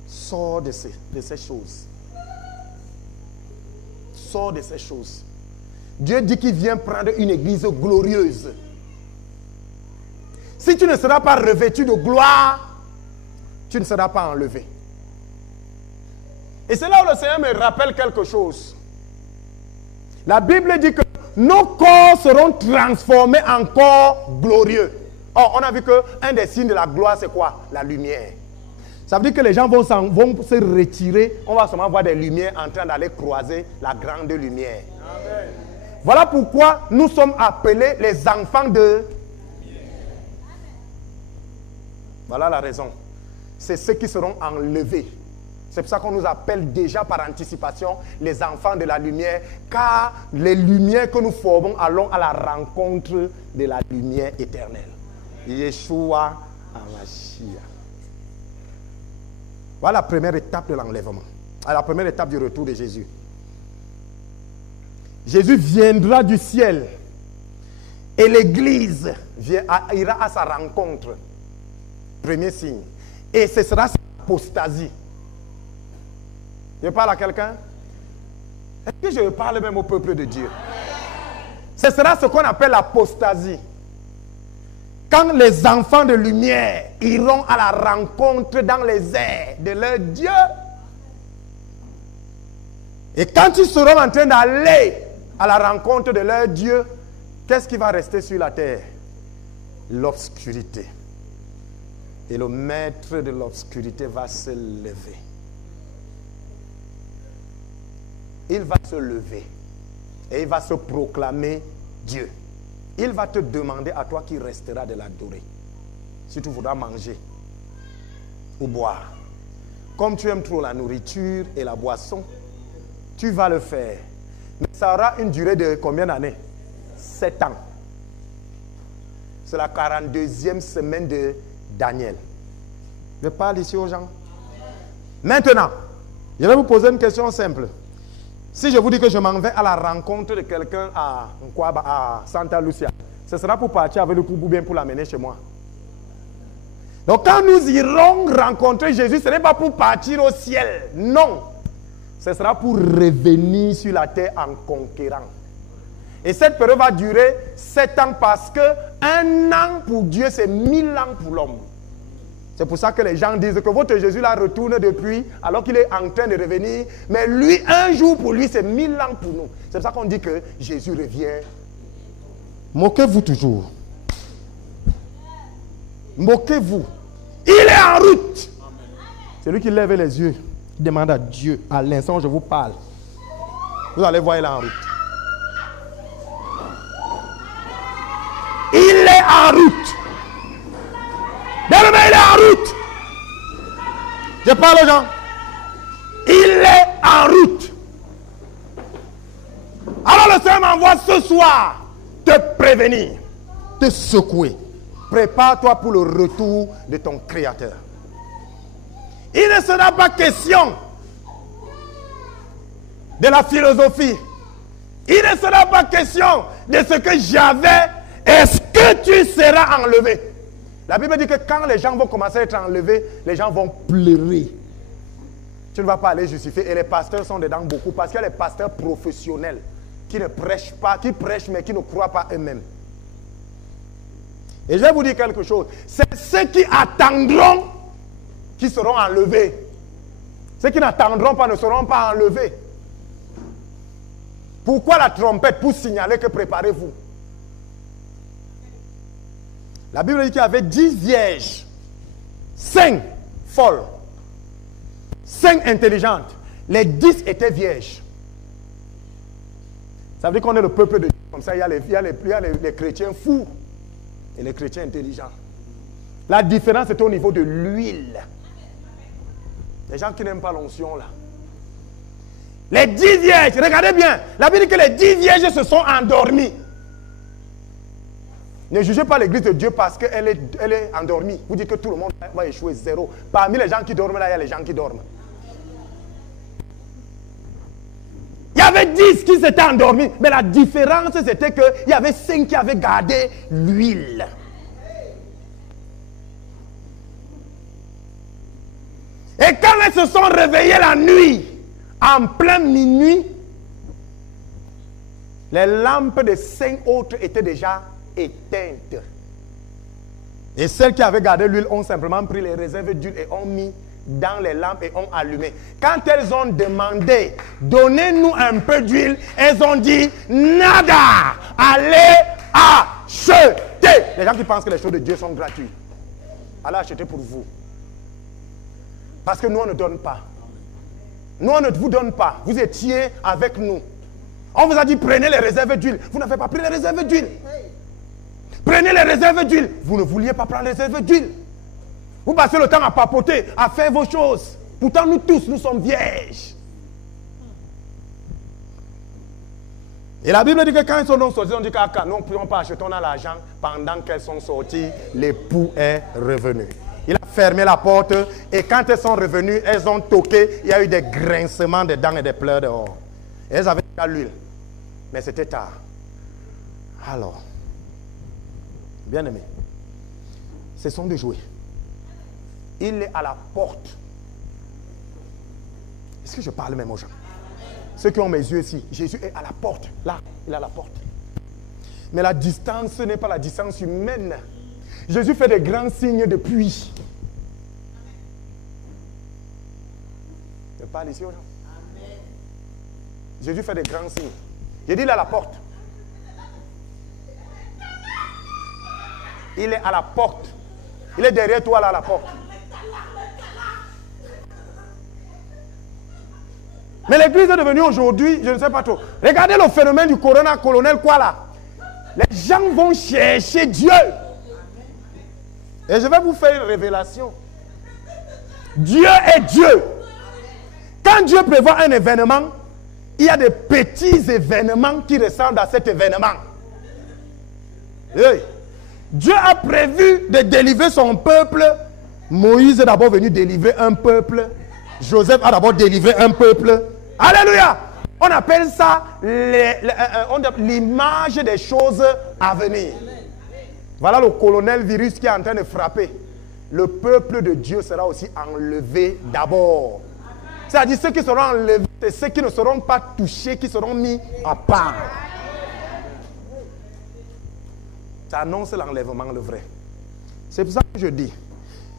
Sors de ces choses. Sors de ces choses. Dieu dit qu'il vient prendre une église glorieuse. Si tu ne seras pas revêtu de gloire, tu ne seras pas enlevé. Et c'est là où le Seigneur me rappelle quelque chose. La Bible dit que nos corps seront transformés en corps glorieux. Or, on a vu qu'un des signes de la gloire, c'est quoi? La lumière. Ça veut dire que les gens vont se retirer. On va seulement voir des lumières en train d'aller croiser la grande lumière. Amen. Voilà pourquoi nous sommes appelés les enfants de... Voilà la raison. C'est ceux qui seront enlevés. C'est pour ça qu'on nous appelle déjà par anticipation les enfants de la lumière, car les lumières que nous formons allons à la rencontre de la lumière éternelle. Yeshua HaMashiach. Voilà la première étape de l'enlèvement. La première étape du retour de Jésus. Jésus viendra du ciel et l'église ira à sa rencontre. Premier signe. Et ce sera l'apostasie. Je parle à quelqu'un? Est-ce que je parle même au peuple de Dieu? Ce sera ce qu'on appelle l'apostasie. Quand les enfants de lumière iront à la rencontre dans les airs de leur Dieu. Et quand ils seront en train d'aller à la rencontre de leur Dieu, qu'est-ce qui va rester sur la terre? L'obscurité. Et le maître de l'obscurité va se lever. Il va se lever et il va se proclamer Dieu. Il va te demander à toi qui resteras de l'adorer. Si tu voudras manger ou boire. Comme tu aimes trop la nourriture et la boisson, tu vas le faire. Mais ça aura une durée de combien d'années? 7 ans. C'est la 42e semaine de Daniel. Je parle ici aux gens. Maintenant, je vais vous poser une question simple. Si je vous dis que je m'en vais à la rencontre de quelqu'un à Santa Lucia, ce sera pour partir avec le coup ou bien pour l'amener chez moi. Donc quand nous irons rencontrer Jésus, ce n'est pas pour partir au ciel. Non. Ce sera pour revenir sur la terre en conquérant. Et cette période va durer 7 ans parce que 1 an pour Dieu, c'est 1000 ans pour l'homme. C'est pour ça que les gens disent que votre Jésus là retourne depuis, alors qu'il est en train de revenir. Mais lui, un jour pour lui, c'est 1000 ans pour nous. C'est pour ça qu'on dit que Jésus revient. Moquez-vous toujours. Moquez-vous. Il est en route. C'est lui qui lève les yeux. Il demande à Dieu, à l'instant où je vous parle. Vous allez voir, il est en route. Il est en route. Bien-aimé, il est en route. Je parle aux gens. Il est en route. Alors le Seigneur m'envoie ce soir te prévenir, te secouer. Prépare-toi pour le retour de ton Créateur. Il ne sera pas question de la philosophie. Il ne sera pas question de ce que j'avais. Est-ce que tu seras enlevé? La Bible dit que quand les gens vont commencer à être enlevés, les gens vont pleurer. Tu ne vas pas aller justifier. Et les pasteurs sont dedans beaucoup parce qu'il y a les pasteurs professionnels qui ne prêchent pas, qui prêchent mais qui ne croient pas eux-mêmes. Et je vais vous dire quelque chose. C'est ceux qui attendront qui seront enlevés. Ceux qui n'attendront pas ne seront pas enlevés. Pourquoi la trompette? Pour signaler que préparez-vous. La Bible dit qu'il y avait 10 vierges, 5 folles, 5 intelligentes. Les 10 étaient vierges. Ça veut dire qu'on est le peuple de Dieu. Comme ça, il y a les chrétiens fous et les chrétiens intelligents. La différence est au niveau de l'huile. Les gens qui n'aiment pas l'onction là. Les 10 vierges, regardez bien. La Bible dit que les 10 vierges se sont endormies. Ne jugez pas l'église de Dieu parce qu'elle est endormie. Vous dites que tout le monde va échouer, zéro. Parmi les gens qui dorment là, il y a les gens qui dorment. Il y avait 10 qui s'étaient endormis, mais la différence c'était qu'il y avait 5 qui avaient gardé l'huile. Et quand elles se sont réveillées la nuit, en plein minuit, les lampes de 5 autres étaient déjà éteintes. Et celles qui avaient gardé l'huile ont simplement pris les réserves d'huile et ont mis dans les lampes et ont allumé. Quand elles ont demandé, donnez-nous un peu d'huile, elles ont dit, nada, allez acheter. Les gens qui pensent que les choses de Dieu sont gratuites, allez acheter pour vous. Parce que nous, on ne donne pas. Nous, on ne vous donne pas. Vous étiez avec nous. On vous a dit, prenez les réserves d'huile. Vous n'avez pas pris les réserves d'huile. Prenez les réserves d'huile. Vous ne vouliez pas prendre les réserves d'huile. Vous passez le temps à papoter, à faire vos choses. Pourtant, nous tous, nous sommes vierges. Et la Bible dit que quand ils sont donc sortis, on dit que nous ne pouvions pas acheter l'argent. Pendant qu'elles sont sorties, l'époux est revenu. Il a fermé la porte et quand elles sont revenues, elles ont toqué. Il y a eu des grincements de dents et des pleurs dehors. Et elles avaient déjà l'huile. Mais c'était tard. Alors, bien aimé, cessons de jouer. Il est à la porte. Est-ce que je parle même aux gens? Ceux qui ont mes yeux ici, Jésus est à la porte. Là, il est à la porte. Mais la distance, ce n'est pas la distance humaine. Jésus fait des grands signes depuis. Je parle ici aux gens. Jésus fait des grands signes. J'ai dit, il est à la porte. Il est à la porte. Il est derrière toi, là, à la porte. Mais l'église est devenue aujourd'hui, je ne sais pas trop. Regardez le phénomène du corona colonel, quoi là. Les gens vont chercher Dieu. Et je vais vous faire une révélation. Dieu est Dieu. Quand Dieu prévoit un événement, il y a des petits événements qui ressemblent à cet événement. Oui. Dieu a prévu de délivrer son peuple. Moïse est d'abord venu délivrer un peuple. Joseph a d'abord délivré un peuple. Alléluia. On appelle ça l'image des choses à venir. Voilà le colonel virus qui est en train de frapper. Le peuple de Dieu sera aussi enlevé d'abord. C'est-à-dire ceux qui seront enlevés et ceux qui ne seront pas touchés, qui seront mis à part. Ça annonce l'enlèvement, le vrai. C'est pour ça que je dis,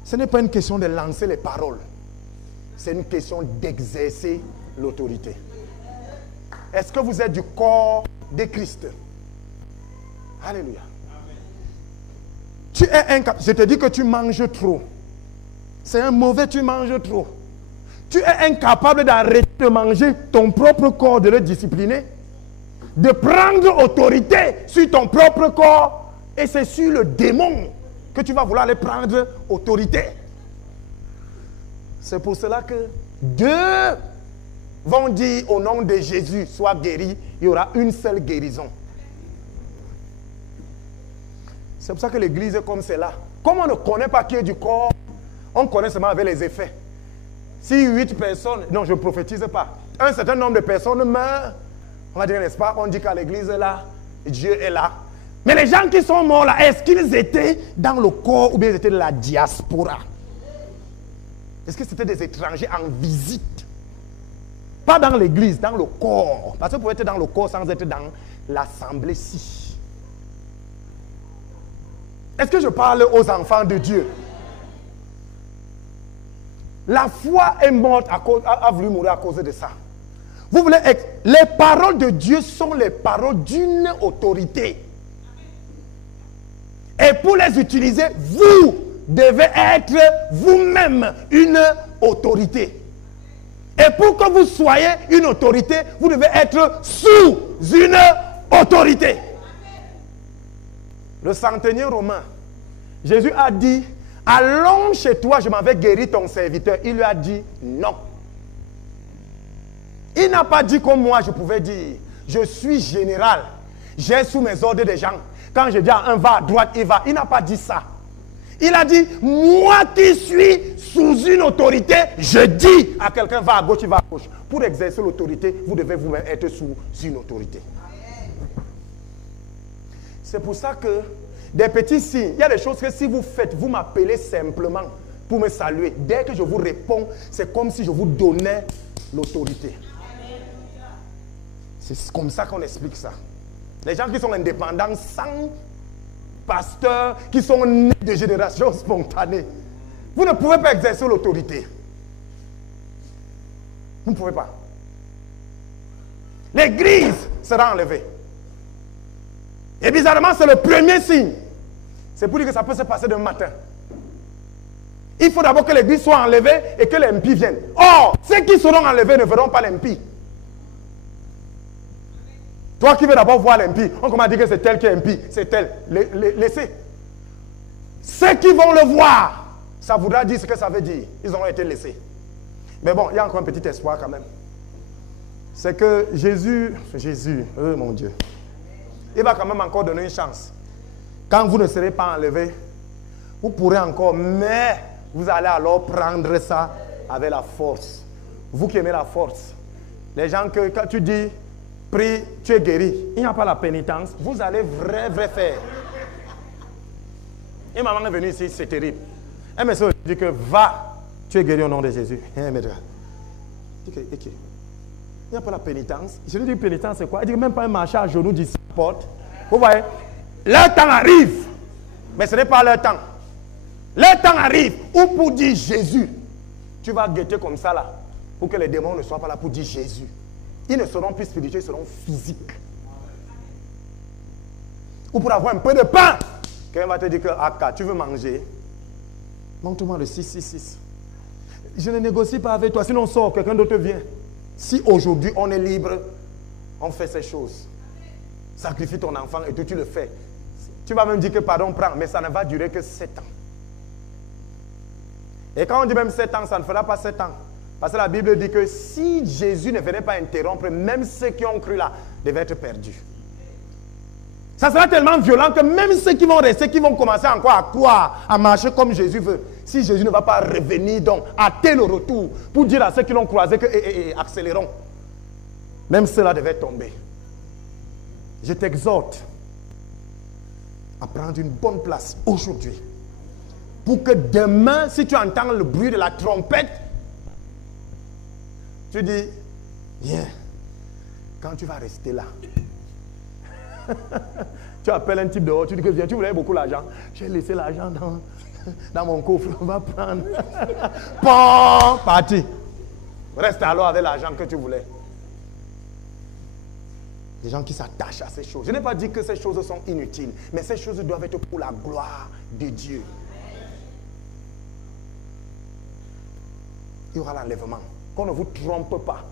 ce n'est pas une question de lancer les paroles. C'est une question d'exercer l'autorité. Est-ce que vous êtes du corps de Christ? Alléluia. Tu es incapable. Je te dis que tu manges trop. C'est un mauvais, tu manges trop. Tu es incapable d'arrêter de manger ton propre corps, de le discipliner. De prendre autorité sur ton propre corps. Et c'est sur le démon que tu vas vouloir aller prendre autorité. C'est pour cela que deux vont dire au nom de Jésus, sois guéri. Il y aura une seule guérison. C'est pour ça que l'église est comme cela. Comme on ne connaît pas qui est du corps, on connaît seulement avec les effets. Si 8 personnes, non je ne prophétise pas, un certain nombre de personnes meurent, on va dire n'est-ce pas, on dit qu'à l'église là, Dieu est là. Mais les gens qui sont morts là, est-ce qu'ils étaient dans le corps ou bien ils étaient de la diaspora? Est-ce que c'était des étrangers en visite? Pas dans l'église, dans le corps. Parce que vous pouvez être dans le corps sans être dans l'assemblée-ci. Est-ce que je parle aux enfants de Dieu? La foi est morte a voulu mourir à cause de ça. Vous voulez, les paroles de Dieu sont les paroles d'une autorité. Et pour les utiliser, vous devez être vous-même une autorité. Et pour que vous soyez une autorité, vous devez être sous une autorité. Le centenier romain, Jésus a dit, allons chez toi, je m'avais guéri ton serviteur. Il lui a dit non. Il n'a pas dit comme moi je pouvais dire, je suis général, j'ai sous mes ordres des gens. quand je dis à un va à droite, il va. Il n'a pas dit ça. Il a dit, moi qui suis sous une autorité, je dis à quelqu'un va à gauche, il va à gauche. Pour exercer l'autorité, vous devez vous-même être sous une autorité. C'est pour ça que des petits signes, il y a des choses que si vous faites, vous m'appelez simplement pour me saluer. Dès que je vous réponds, c'est comme si je vous donnais l'autorité. C'est comme ça qu'on explique ça. Les gens qui sont indépendants, sans pasteur, qui sont nés de génération spontanée, vous ne pouvez pas exercer l'autorité. Vous ne pouvez pas. L'église sera enlevée. Et bizarrement, c'est le premier signe. C'est pour dire que ça peut se passer demain matin. Il faut d'abord que l'église soit enlevée et que les impies viennent. Or, ceux qui seront enlevés ne verront pas l'impie. Toi qui veux d'abord voir l'impie, on commence à dire que c'est tel qui est impie, c'est tel. Laissez. Ceux qui vont le voir, ça voudra dire ce que ça veut dire. Ils auront été laissés. Mais bon, il y a encore un petit espoir quand même. C'est que Jésus, oh mon Dieu, il va quand même encore donner une chance. Quand vous ne serez pas enlevés, vous pourrez encore, mais vous allez alors prendre ça avec la force. Vous qui aimez la force. Les gens que quand tu dis, prie, tu es guéri, il n'y a pas la pénitence, vous allez vrai faire. Une maman est venue ici, c'est terrible. Un monsieur dit que va, tu es guéri au nom de Jésus. Il n'y a pas la pénitence. Je lui dis pénitence c'est quoi? Il dit même pas un marché à genoux d'ici à la porte. Vous voyez, leur temps arrive, mais ce n'est pas leur temps. Leur temps arrive où pour dire Jésus, tu vas guetter comme ça là, pour que les démons ne soient pas là pour dire Jésus. Ils ne seront plus spirituels, ils seront physiques. Ou pour avoir un peu de pain, quelqu'un va te dire que Aka, tu veux manger? Montre-moi le 666. Je ne négocie pas avec toi, sinon on sort, quelqu'un d'autre vient. Si aujourd'hui on est libre, on fait ces choses. Sacrifie ton enfant et tout, tu le fais. Tu vas même dire que pardon, prends, mais ça ne va durer que 7 ans. Et quand on dit même 7 ans, ça ne fera pas 7 ans. Parce que la Bible dit que si Jésus ne venait pas interrompre, même ceux qui ont cru là devaient être perdus. Ça sera tellement violent que même ceux qui vont rester, qui vont commencer encore à croire, à marcher comme Jésus veut, si Jésus ne va pas revenir, donc hâter le retour pour dire à ceux qui l'ont croisé que accélérons, même ceux-là devaient tomber. Je t'exhorte à prendre une bonne place aujourd'hui pour que demain, si tu entends le bruit de la trompette, tu dis, viens, quand tu vas rester là, tu appelles un type dehors, tu dis que viens, tu voulais beaucoup d'argent. J'ai laissé l'argent dans mon coffre, on va prendre. Bon, parti. Reste alors avec l'argent que tu voulais. Des gens qui s'attachent à ces choses. Je n'ai pas dit que ces choses sont inutiles, mais ces choses doivent être pour la gloire de Dieu. Il y aura l'enlèvement. Qu'on ne vous trompe pas.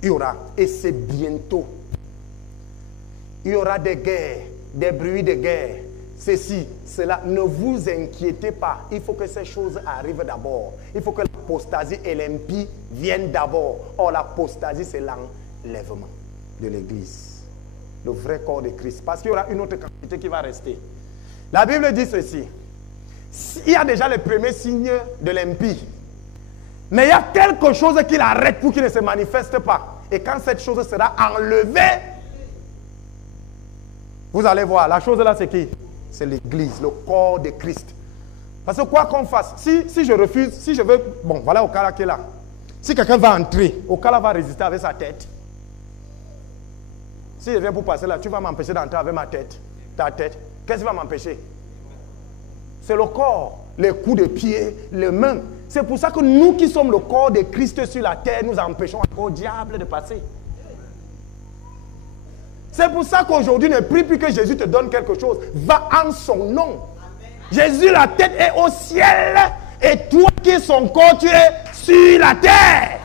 Il y aura, et c'est bientôt. Il y aura des guerres, des bruits de guerre. Ceci, cela, ne vous inquiétez pas. Il faut que ces choses arrivent d'abord. Il faut que l'apostasie et l'impie viennent d'abord. Or, l'apostasie, c'est l'enlèvement de l'Église. Le vrai corps de Christ. Parce qu'il y aura une autre quantité qui va rester. La Bible dit ceci. Il y a déjà les premiers signes de l'impie. Mais il y a quelque chose qui l'arrête pour qu'il ne se manifeste pas. Et quand cette chose sera enlevée, vous allez voir, la chose là c'est qui? C'est l'Église, le corps de Christ. Parce que quoi qu'on fasse, si je refuse, si je veux, bon voilà au cas là qui est là. Si quelqu'un va entrer, au cas là va résister avec sa tête. Si je viens pour passer là, tu vas m'empêcher d'entrer avec ma tête, ta tête. Qu'est-ce qui va m'empêcher? C'est le corps, les coups de pied, les mains. C'est pour ça que nous qui sommes le corps de Christ sur la terre, nous empêchons encore au diable de passer. C'est pour ça qu'aujourd'hui, ne prie plus que Jésus te donne quelque chose. Va en son nom. Amen. Jésus, la tête est au ciel. Et toi qui es son corps, tu es sur la terre.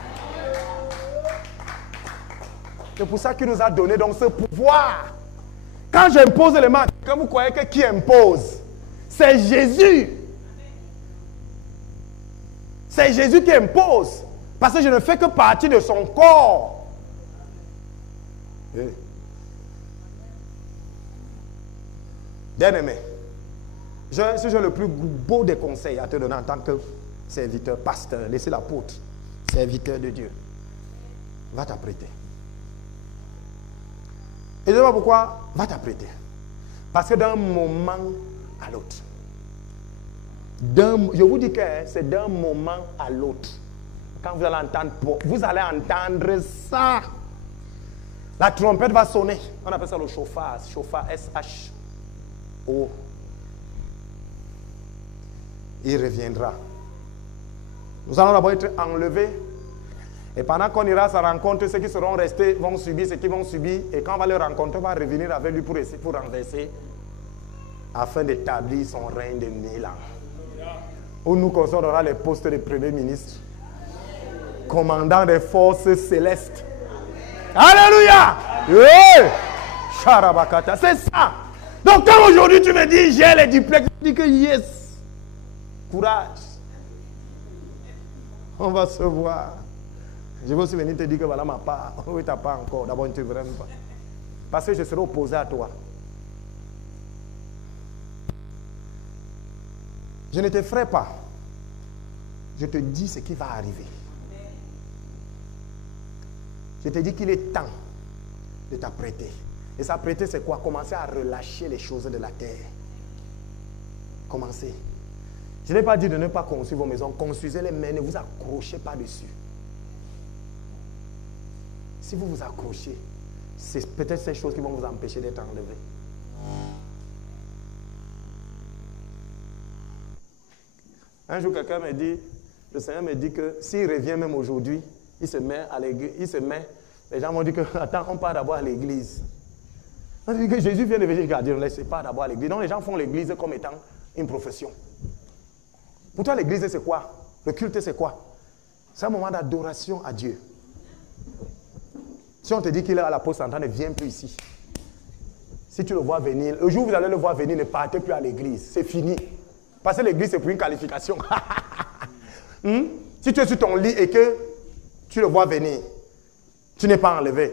C'est pour ça qu'il nous a donné donc ce pouvoir. Quand j'impose les mains, quand vous croyez que qui impose? C'est Jésus. C'est Jésus qui impose. Parce que je ne fais que partie de son corps. Bien-aimé, si j'ai le plus beau des conseils à te donner en tant que serviteur, pasteur, laissez l'apôtre, serviteur de Dieu, va t'apprêter. Et je ne sais pas pourquoi, va t'apprêter. Parce que d'un moment à l'autre, je vous dis que c'est d'un moment à l'autre. Quand vous allez entendre ça. La trompette va sonner. On appelle ça le chauffard. Chauffard, S-H-O. Il reviendra. Nous allons d'abord être enlevés. Et pendant qu'on ira à sa rencontre, ceux qui seront restés vont subir ce qu'ils vont subir. Et quand on va le rencontrer, on va revenir avec lui pour renverser. Afin d'établir son règne de 1000 ans. Où nous conservera les postes de premier ministre. Commandant des forces célestes. Alléluia! Oui! Charabakata, c'est ça. Donc quand aujourd'hui tu me dis j'ai les duplex, je dis que yes. Courage. On va se voir. Je vais aussi venir te dire que voilà ma part. Oui, tu n'as pas encore. D'abord, ne te verrai pas. Parce que je serai opposé à toi. Je ne t'effraie pas. Je te dis ce qui va arriver. Je te dis qu'il est temps de t'apprêter. Et s'apprêter, c'est quoi? Commencer à relâcher les choses de la terre. Commencez. Je n'ai pas dit de ne pas construire vos maisons. Construisez-les, mais ne vous accrochez pas dessus. Si vous vous accrochez, c'est peut-être ces choses qui vont vous empêcher d'être enlevés. Un jour, quelqu'un me dit, le Seigneur me dit que s'il revient même aujourd'hui, il se met à l'église, les gens m'ont dit que, attends, on part d'abord à l'église. On dit que Jésus vient de venir, regarder, on ne laisse pas d'abord à l'église. Donc les gens font l'église comme étant une profession. Pour toi, l'église, c'est quoi? Le culte, c'est quoi? C'est un moment d'adoration à Dieu. Si on te dit qu'il est à la pause centrale, ne viens plus ici. Si tu le vois venir, le jour où vous allez le voir venir, ne partez plus à l'église. C'est fini. Parce que l'église, c'est pour une qualification. Si tu es sur ton lit et que tu le vois venir, tu n'es pas enlevé.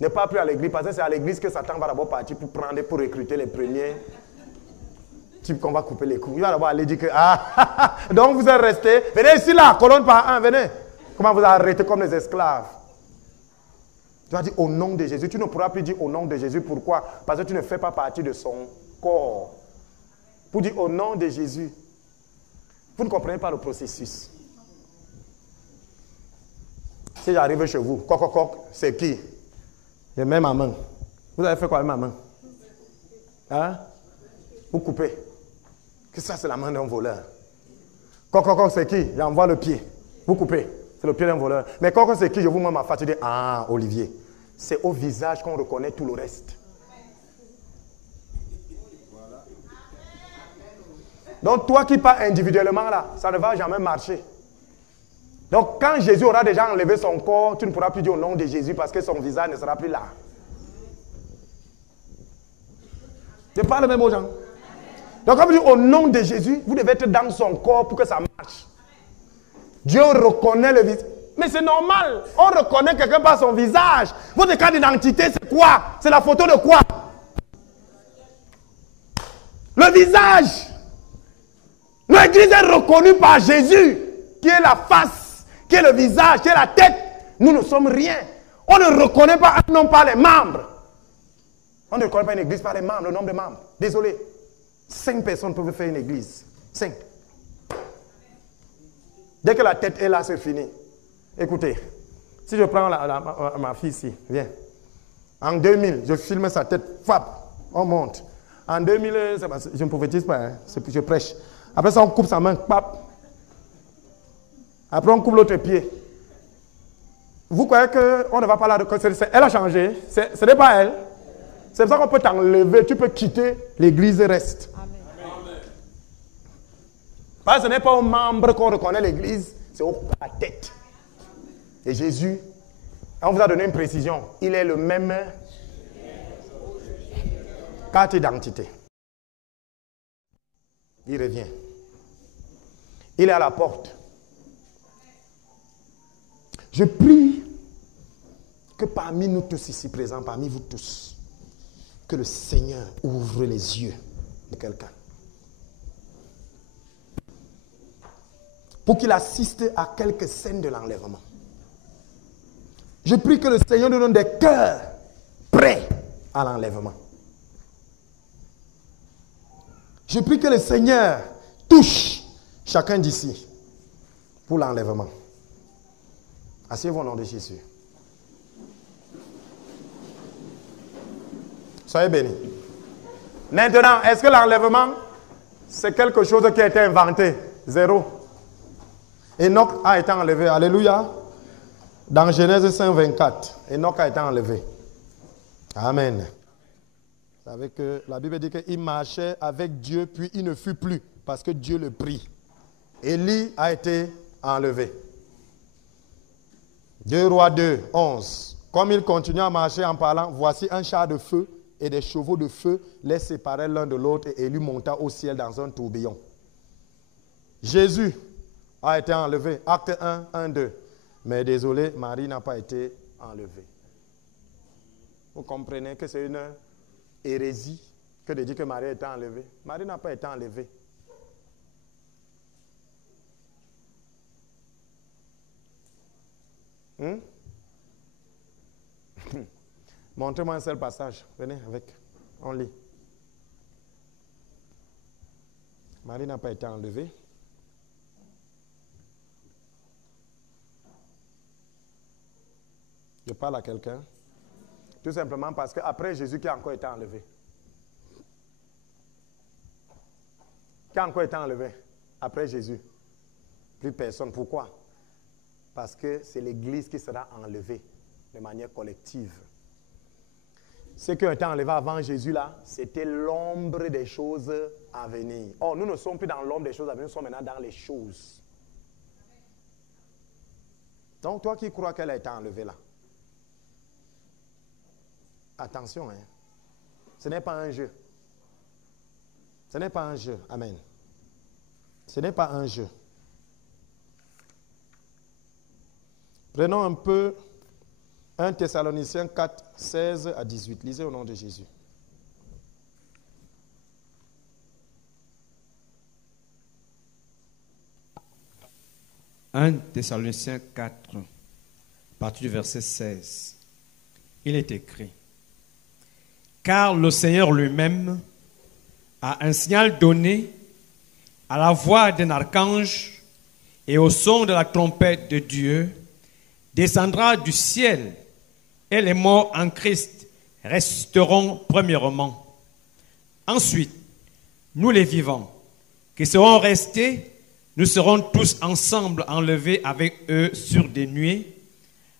Ne pas plus à l'église, parce que c'est à l'église que Satan va d'abord partir pour recruter les premiers types qu'on va couper les coups. Il va d'abord aller dire que, donc vous êtes restés. Venez ici là, colonne par un, venez. Comment vous arrêtez comme les esclaves? Tu vas dire au nom de Jésus. Tu ne pourras plus dire au nom de Jésus. Pourquoi? Parce que tu ne fais pas partie de son corps. Pour dire au nom de Jésus. Vous ne comprenez pas le processus. Si j'arrive chez vous, c'est qui? Je mets ma main. Vous avez fait quoi avec ma main? Hein? Vous coupez. Que ça, c'est la main d'un voleur. C'est qui? J'envoie le pied. Vous coupez. C'est le pied d'un voleur. Mais c'est qui? Je vous mets ma face. Je dis, Olivier. C'est au visage qu'on reconnaît tout le reste. Donc, toi qui pars individuellement là, ça ne va jamais marcher. Donc, quand Jésus aura déjà enlevé son corps, tu ne pourras plus dire au nom de Jésus parce que son visage ne sera plus là. Je parle même aux gens. Donc, quand vous dites au nom de Jésus, vous devez être dans son corps pour que ça marche. Dieu reconnaît le visage. Mais c'est normal. On reconnaît quelqu'un par son visage. Votre carte d'identité, c'est quoi? C'est la photo de quoi? Le visage. L'église est reconnue par Jésus, qui est la face, qui est le visage, qui est la tête. Nous ne sommes rien. On ne reconnaît pas un homme par les membres. On ne reconnaît pas une église par les membres, le nombre de membres. Désolé. 5 personnes peuvent faire une église. 5. Dès que la tête est là, c'est fini. Écoutez, si je prends ma fille ici, viens. En 2000, je filme sa tête, on monte. En 2000, je ne prophétise pas, hein, je prêche. Après ça, on coupe sa main, pap. Après, on coupe l'autre pied. Vous croyez qu'on ne va pas là? Elle a changé. Ce n'est pas elle. C'est pour ça qu'on peut t'enlever, tu peux quitter, l'église reste. Amen. Parce que ce n'est pas aux membres qu'on reconnaît l'église, c'est à la tête. Et Jésus, on vous a donné une précision, il est le même carte d'identité. Il revient. Il est à la porte. Je prie que parmi nous tous ici présents, parmi vous tous, que le Seigneur ouvre les yeux de quelqu'un. Pour qu'il assiste à quelques scènes de l'enlèvement. Je prie que le Seigneur nous donne des cœurs prêts à l'enlèvement. Je prie que le Seigneur touche chacun d'ici pour l'enlèvement. Asseyez-vous au nom de Jésus. Soyez bénis. Maintenant, est-ce que l'enlèvement, c'est quelque chose qui a été inventé? Zéro. Enoch a été enlevé. Alléluia. Dans Genèse 5, 24, Enoch a été enlevé. Amen. Vous savez que la Bible dit qu'il marchait avec Dieu, puis il ne fut plus, parce que Dieu le prit. Élie a été enlevé. 2 Rois 2, 11. Comme il continue à marcher en parlant, voici un char de feu et des chevaux de feu les séparaient l'un de l'autre et Élie monta au ciel dans un tourbillon. Jésus a été enlevé. Acte 1, 1, 2. Mais désolé, Marie n'a pas été enlevée. Vous comprenez que c'est une hérésie que de dire que Marie a été enlevée. Marie n'a pas été enlevée. Montrez-moi un seul passage. Venez avec. On lit. Marie n'a pas été enlevée. Je parle à quelqu'un. Tout simplement parce qu'après Jésus, qui a encore été enlevé? Qui a encore été enlevé après Jésus? Plus personne. Pourquoi? Parce que c'est l'Église qui sera enlevée de manière collective. Ceux qui ont été enlevés avant Jésus, là, c'était l'ombre des choses à venir. Or, nous ne sommes plus dans l'ombre des choses à venir, nous sommes maintenant dans les choses. Donc, toi qui crois qu'elle a été enlevée là, attention, hein. Ce n'est pas un jeu. Ce n'est pas un jeu. Amen. Ce n'est pas un jeu. Prenons un peu 1 Thessaloniciens 4, 16 à 18. Lisez au nom de Jésus. « 1 Thessaloniciens 4, à partir du verset 16. Il est écrit: Car le Seigneur lui-même a un signal donné à la voix d'un archange et au son de la trompette de Dieu, descendra du ciel, et les morts en Christ ressusciteront premièrement. Ensuite, nous les vivants, qui serons restés, nous serons tous ensemble enlevés avec eux sur des nuées,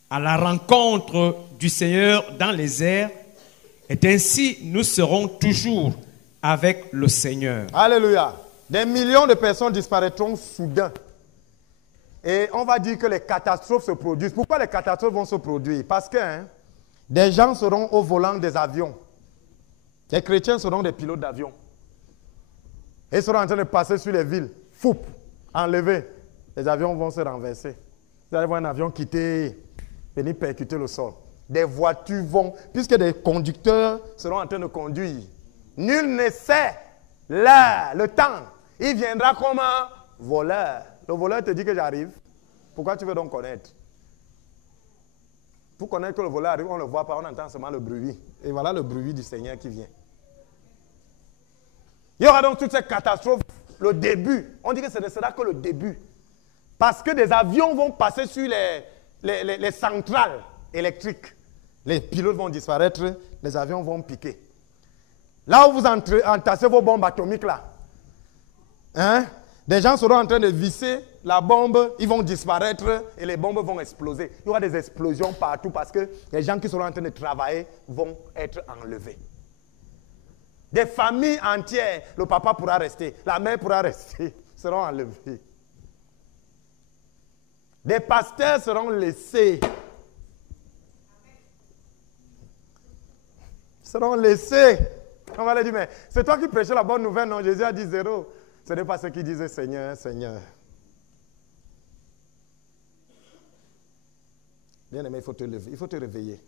à la rencontre du Seigneur dans les airs, et ainsi nous serons toujours avec le Seigneur. Alléluia. Des millions de personnes disparaîtront soudain. Et on va dire que les catastrophes se produisent. Pourquoi les catastrophes vont se produire? Parce que des gens seront au volant des avions. Les chrétiens seront des pilotes d'avion. Ils seront en train de passer sur les villes. Foup, enlevés. Les avions vont se renverser. Vous allez voir un avion quitter, venir percuter le sol. Des voitures vont, puisque des conducteurs seront en train de conduire. Nul ne sait l'heure, le temps. Il viendra comme un voleur. Le voleur te dit que j'arrive. Pourquoi tu veux donc connaître? Pour connaître que le voleur arrive, on ne le voit pas, on entend seulement le bruit. Et voilà le bruit du Seigneur qui vient. Il y aura donc toutes ces catastrophes, le début. On dit que ce ne sera que le début. Parce que des avions vont passer sur les centrales électriques. Les pilotes vont disparaître, les avions vont piquer. Là où vous entassez vos bombes atomiques là, des gens seront en train de visser la bombe, ils vont disparaître et les bombes vont exploser. Il y aura des explosions partout parce que les gens qui seront en train de travailler vont être enlevés. Des familles entières, le papa pourra rester, la mère pourra rester, seront enlevés. Des pasteurs seront laissés. Seront laissés. On va leur dire, mais c'est toi qui prêchais la bonne nouvelle, non? Jésus a dit zéro. Ce n'est pas ceux qui disaient Seigneur, Seigneur. Bien aimé, il faut te lever, il faut te réveiller.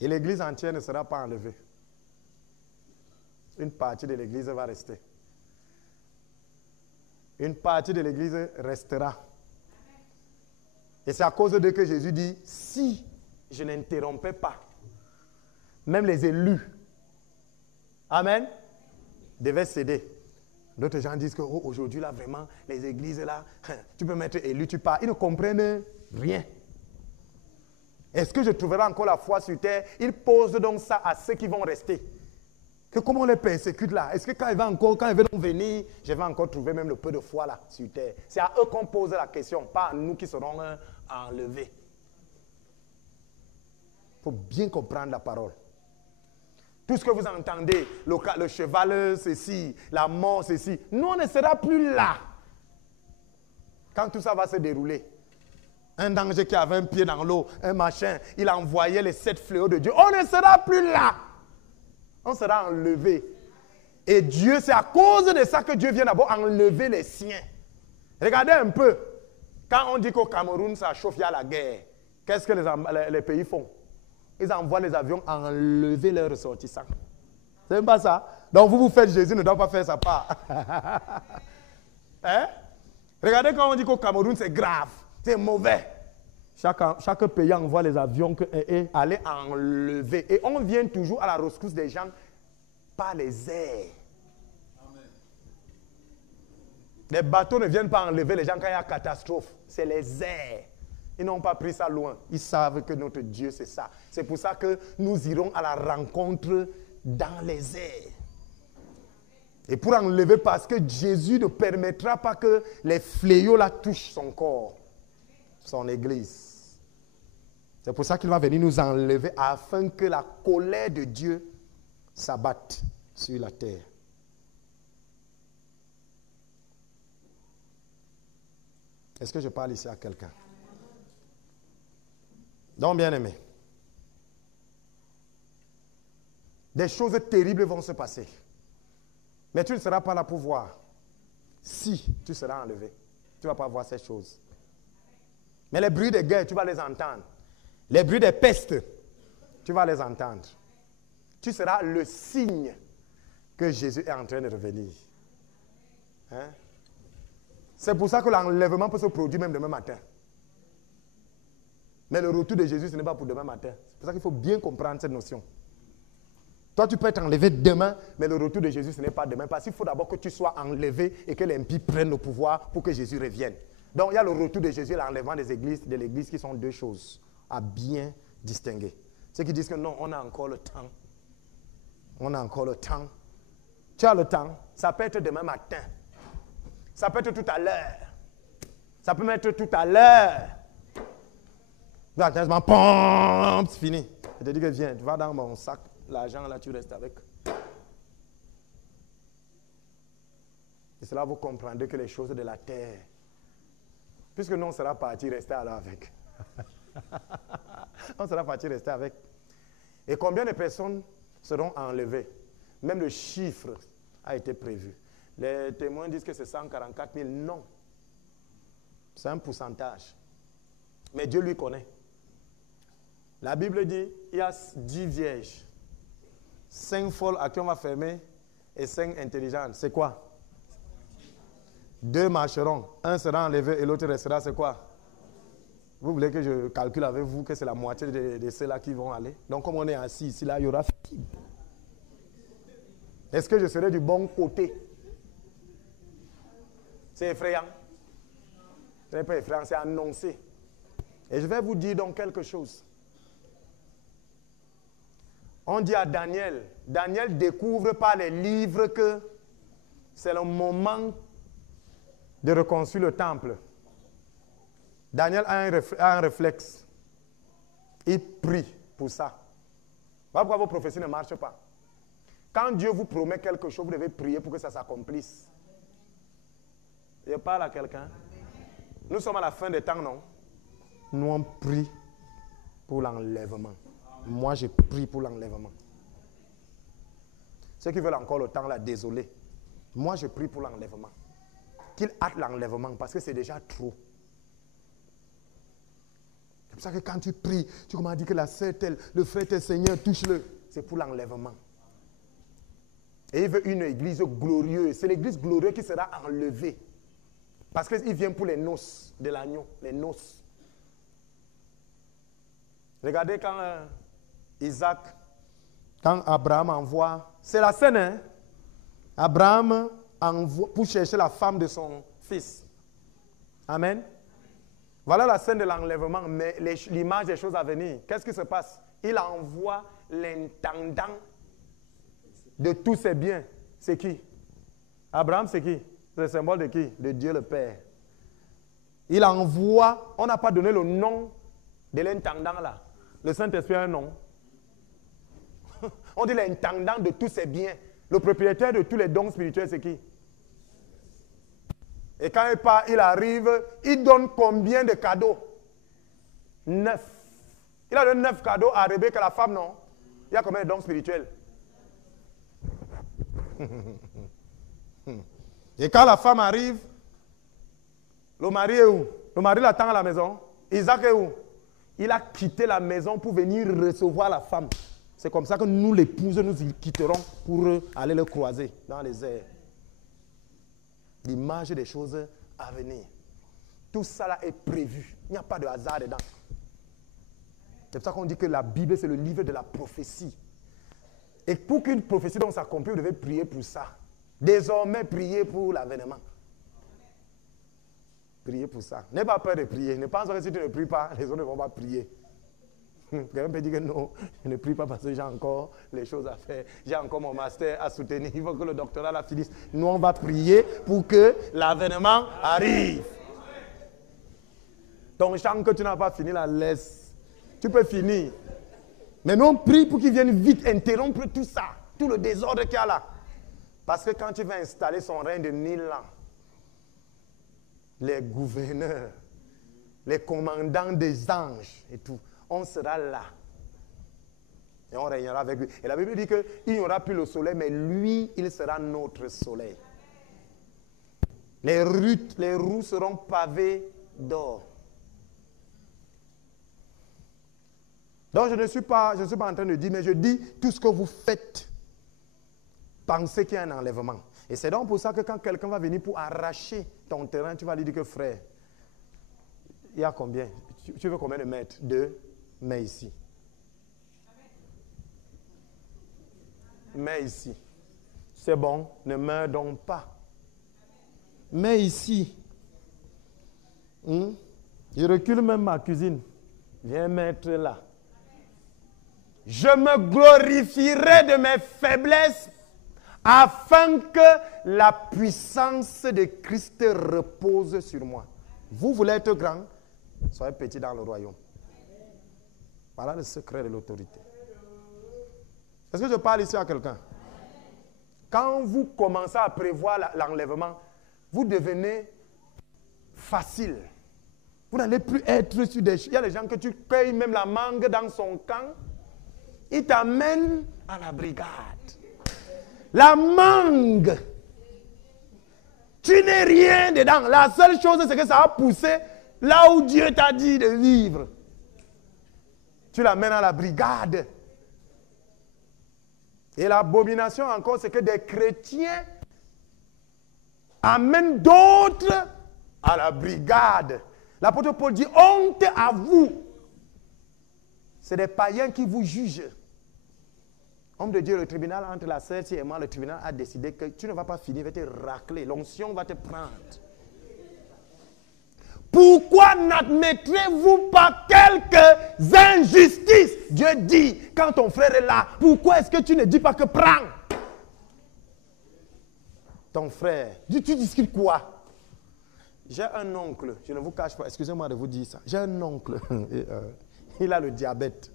Et l'église entière ne sera pas enlevée. une partie de l'église va rester. Une partie de l'église restera. Et c'est à cause d'eux que Jésus dit, si je n'interrompais pas, même les élus, amen, devaient céder. D'autres gens disent que aujourd'hui, là, vraiment, les églises, là, tu peux mettre élu, tu pars. Ils ne comprennent rien. Est-ce que je trouverai encore la foi sur terre? Ils posent donc ça à ceux qui vont rester. Que comment on les persécute là? Est-ce que quand ils vont venir, je vais encore trouver même le peu de foi là sur terre? C'est à eux qu'on pose la question, pas à nous qui serons enlevés. Il faut bien comprendre la parole. Tout ce que vous entendez, le cheval, ceci, la mort, ceci, nous, on ne sera plus là. Quand tout ça va se dérouler. Un danger qui avait un pied dans l'eau, un machin, il a envoyé les 7 fléaux de Dieu. On ne sera plus là. On sera enlevé. Et Dieu, c'est à cause de ça que Dieu vient d'abord enlever les siens. Regardez un peu. Quand on dit qu'au Cameroun, ça chauffe, il y a la guerre. Qu'est-ce que les pays font? Ils envoient les avions enlever leurs ressortissants. C'est même pas ça. Donc vous faites, Jésus ne doit pas faire sa part. Hein? Regardez quand on dit qu'au Cameroun, c'est grave, c'est mauvais. Chaque pays envoie les avions et aller enlever. Et on vient toujours à la rescousse des gens par les airs. Amen. Les bateaux ne viennent pas enlever les gens quand il y a catastrophe. C'est les airs. Ils n'ont pas pris ça loin. Ils savent que notre Dieu, c'est ça. C'est pour ça que nous irons à la rencontre dans les airs. Et pour enlever, parce que Jésus ne permettra pas que les fléaux là touchent son corps, son église. C'est pour ça qu'il va venir nous enlever afin que la colère de Dieu s'abatte sur la terre. Est-ce que je parle ici à quelqu'un? Donc, bien-aimé, des choses terribles vont se passer. Mais tu ne seras pas là pour voir. Si tu seras enlevé, tu ne vas pas voir ces choses. Mais les bruits de guerre, tu vas les entendre. Les bruits des pestes, tu vas les entendre. Tu seras le signe que Jésus est en train de revenir. Hein? C'est pour ça que l'enlèvement peut se produire même demain matin. Mais le retour de Jésus, ce n'est pas pour demain matin. C'est pour ça qu'il faut bien comprendre cette notion. Toi, tu peux être enlevé demain, mais le retour de Jésus, ce n'est pas demain. Parce qu'il faut d'abord que tu sois enlevé et que l'impie prenne le pouvoir pour que Jésus revienne. Donc, il y a le retour de Jésus et l'enlèvement de l'église qui sont deux choses à bien distinguer. Ceux qui disent que non, on a encore le temps. On a encore le temps. Tu as le temps. Ça peut être demain matin. Ça peut être tout à l'heure. Ça peut être tout à l'heure. C'est fini. Je te dis que viens, tu vas dans mon sac, l'argent là, tu restes avec. Et cela vous comprendrez que les choses de la terre, puisque nous on sera partis rester alors avec. On sera partis rester avec. Et combien de personnes seront enlevées? Même le chiffre a été prévu. Les témoins disent que c'est 144 000. Non. C'est un pourcentage. Mais Dieu lui connaît. La Bible dit, il y a 10 vierges, 5 folles à qui on va fermer et 5 intelligentes. C'est quoi? 2 marcheront, un sera enlevé et l'autre restera. C'est quoi? Vous voulez que je calcule avec vous que c'est la moitié de ceux-là qui vont aller? Donc comme on est assis ici, là, il y aura... Est-ce que je serai du bon côté? C'est effrayant. Ce n'est pas effrayant, c'est annoncé. Et je vais vous dire donc quelque chose. On dit à Daniel, Daniel découvre par les livres que c'est le moment de reconstruire le temple. Daniel a un réflexe. Il prie pour ça. Voilà pourquoi vos prophéties ne marchent pas. Quand Dieu vous promet quelque chose, vous devez prier pour que ça s'accomplisse. Je parle à quelqu'un. Nous sommes à la fin des temps, non? Nous on prie pour l'enlèvement. Moi, je prie pour l'enlèvement. Ceux qui veulent encore le temps, là, désolé. Moi, je prie pour l'enlèvement. Qu'il hâte l'enlèvement, parce que c'est déjà trop. C'est pour ça que quand tu pries, tu commences à dire que la sœur telle, le frère tel, Seigneur, touche-le. C'est pour l'enlèvement. Et il veut une église glorieuse. C'est l'église glorieuse qui sera enlevée. Parce qu'il vient pour les noces de l'agneau. Les noces. Regardez quand Isaac, quand Abraham envoie, c'est la scène, hein? Abraham envoie pour chercher la femme de son fils. Amen. Voilà la scène de l'enlèvement, mais l'image des choses à venir. Qu'est-ce qui se passe? Il envoie l'intendant de tous ses biens. C'est qui? Abraham, c'est qui? C'est le symbole de qui? De Dieu le Père. Il envoie, on n'a pas donné le nom de l'intendant là. Le Saint-Esprit a un nom. On dit l'intendant de tous ses biens. Le propriétaire de tous les dons spirituels, c'est qui? Et quand il part, il arrive, il donne combien de cadeaux? 9. Il a donné 9 cadeaux à Rebecca, la femme, non? Il y a combien de dons spirituels? Et quand la femme arrive, le mari est où? Le mari l'attend à la maison. Isaac est où? Il a quitté la maison pour venir recevoir la femme. C'est comme ça que nous, l'épouses, nous quitterons pour aller le croiser dans les airs. L'image des choses à venir. Tout ça là est prévu. Il n'y a pas de hasard dedans. C'est pour ça qu'on dit que la Bible, c'est le livre de la prophétie. Et pour qu'une prophétie donc s'accomplisse, vous devez prier pour ça. Désormais, priez pour l'avènement. Priez pour ça. N'aie pas peur de prier. Ne pense pas que si tu ne pries pas, les autres ne vont pas prier. Quelqu'un peut dire que non, je ne prie pas parce que j'ai encore les choses à faire. J'ai encore mon master à soutenir. Il faut que le doctorat la finisse. Nous, on va prier pour que l'avènement arrive. Ton chant que tu n'as pas fini, la laisse. Tu peux finir. Mais nous, on prie pour qu'il vienne vite interrompre tout ça. Tout le désordre qu'il y a là. Parce que quand tu vas installer son règne de 1000 ans, les gouverneurs, les commandants des anges et tout, on sera là. Et on régnera avec lui. Et la Bible dit qu'il n'y aura plus le soleil, mais lui, il sera notre soleil. Les roues seront pavées d'or. Donc je ne suis pas en train de dire, mais je dis tout ce que vous faites, pensez qu'il y a un enlèvement. Et c'est donc pour ça que quand quelqu'un va venir pour arracher ton terrain, tu vas lui dire que frère, il y a combien? Tu veux combien de mètres? 2. Mets ici. Mets ici. C'est bon, ne meurs donc pas. Mets ici. Je recule même ma cuisine. Viens mettre là. Je me glorifierai de mes faiblesses afin que la puissance de Christ repose sur moi. Vous voulez être grand, soyez petit dans le royaume. Voilà le secret de l'autorité. Est-ce que je parle ici à quelqu'un? Quand vous commencez à prévoir l'enlèvement, vous devenez facile. Vous n'allez plus être sur des... Il y a des gens que tu cueilles même la mangue dans son camp. Ils t'amènent à la brigade. La mangue. Tu n'es rien dedans. La seule chose, c'est que ça a poussé là où Dieu t'a dit de vivre. Tu l'amènes à la brigade. Et l'abomination encore, c'est que des chrétiens amènent d'autres à la brigade. L'apôtre Paul dit, honte à vous. C'est des païens qui vous jugent. Homme de Dieu, le tribunal entre la sœur et moi, le tribunal a décidé que tu ne vas pas finir, il va te racler. L'onction va te prendre. Pourquoi n'admettrez-vous pas quelques injustices? Dieu dit, quand ton frère est là, pourquoi est-ce que tu ne dis pas que prends? Ton frère, tu discutes quoi? J'ai un oncle, je ne vous cache pas, excusez-moi de vous dire ça. J'ai un oncle, il a le diabète.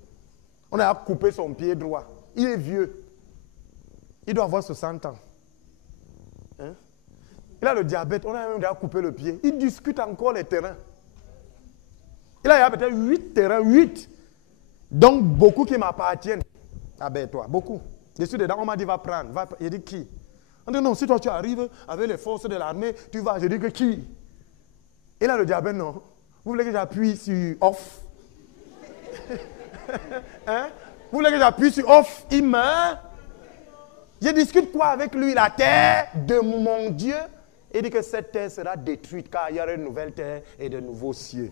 On a coupé son pied droit. Il est vieux. Il doit avoir 60 ans. Hein? Il a le diabète. On a même déjà coupé le pied. Il discute encore les terrains. Il a peut-être 8 terrains. 8. Donc, beaucoup qui m'appartiennent. Ah ben toi, beaucoup. Je suis dedans. On m'a dit, va prendre. Il dit, qui? On dit, non, si toi tu arrives avec les forces de l'armée, tu vas. Je dis que qui? Il a le diabète, non. Vous voulez que j'appuie sur off? Hein? Vous voulez que j'appuie sur off? Il meurt. Je discute quoi avec lui? La terre de mon Dieu. Il dit que cette terre sera détruite car il y aura une nouvelle terre et de nouveaux cieux.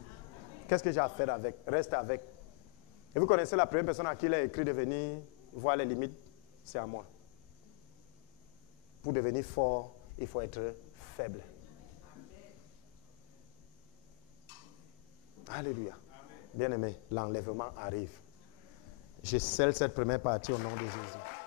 Qu'est-ce que j'ai à faire avec? Reste avec. Et vous connaissez la première personne à qui il a écrit de venir voir les limites? C'est à moi. Pour devenir fort, il faut être faible. Alléluia. Bien-aimé, l'enlèvement arrive. Je scelle cette première partie au nom de Jésus.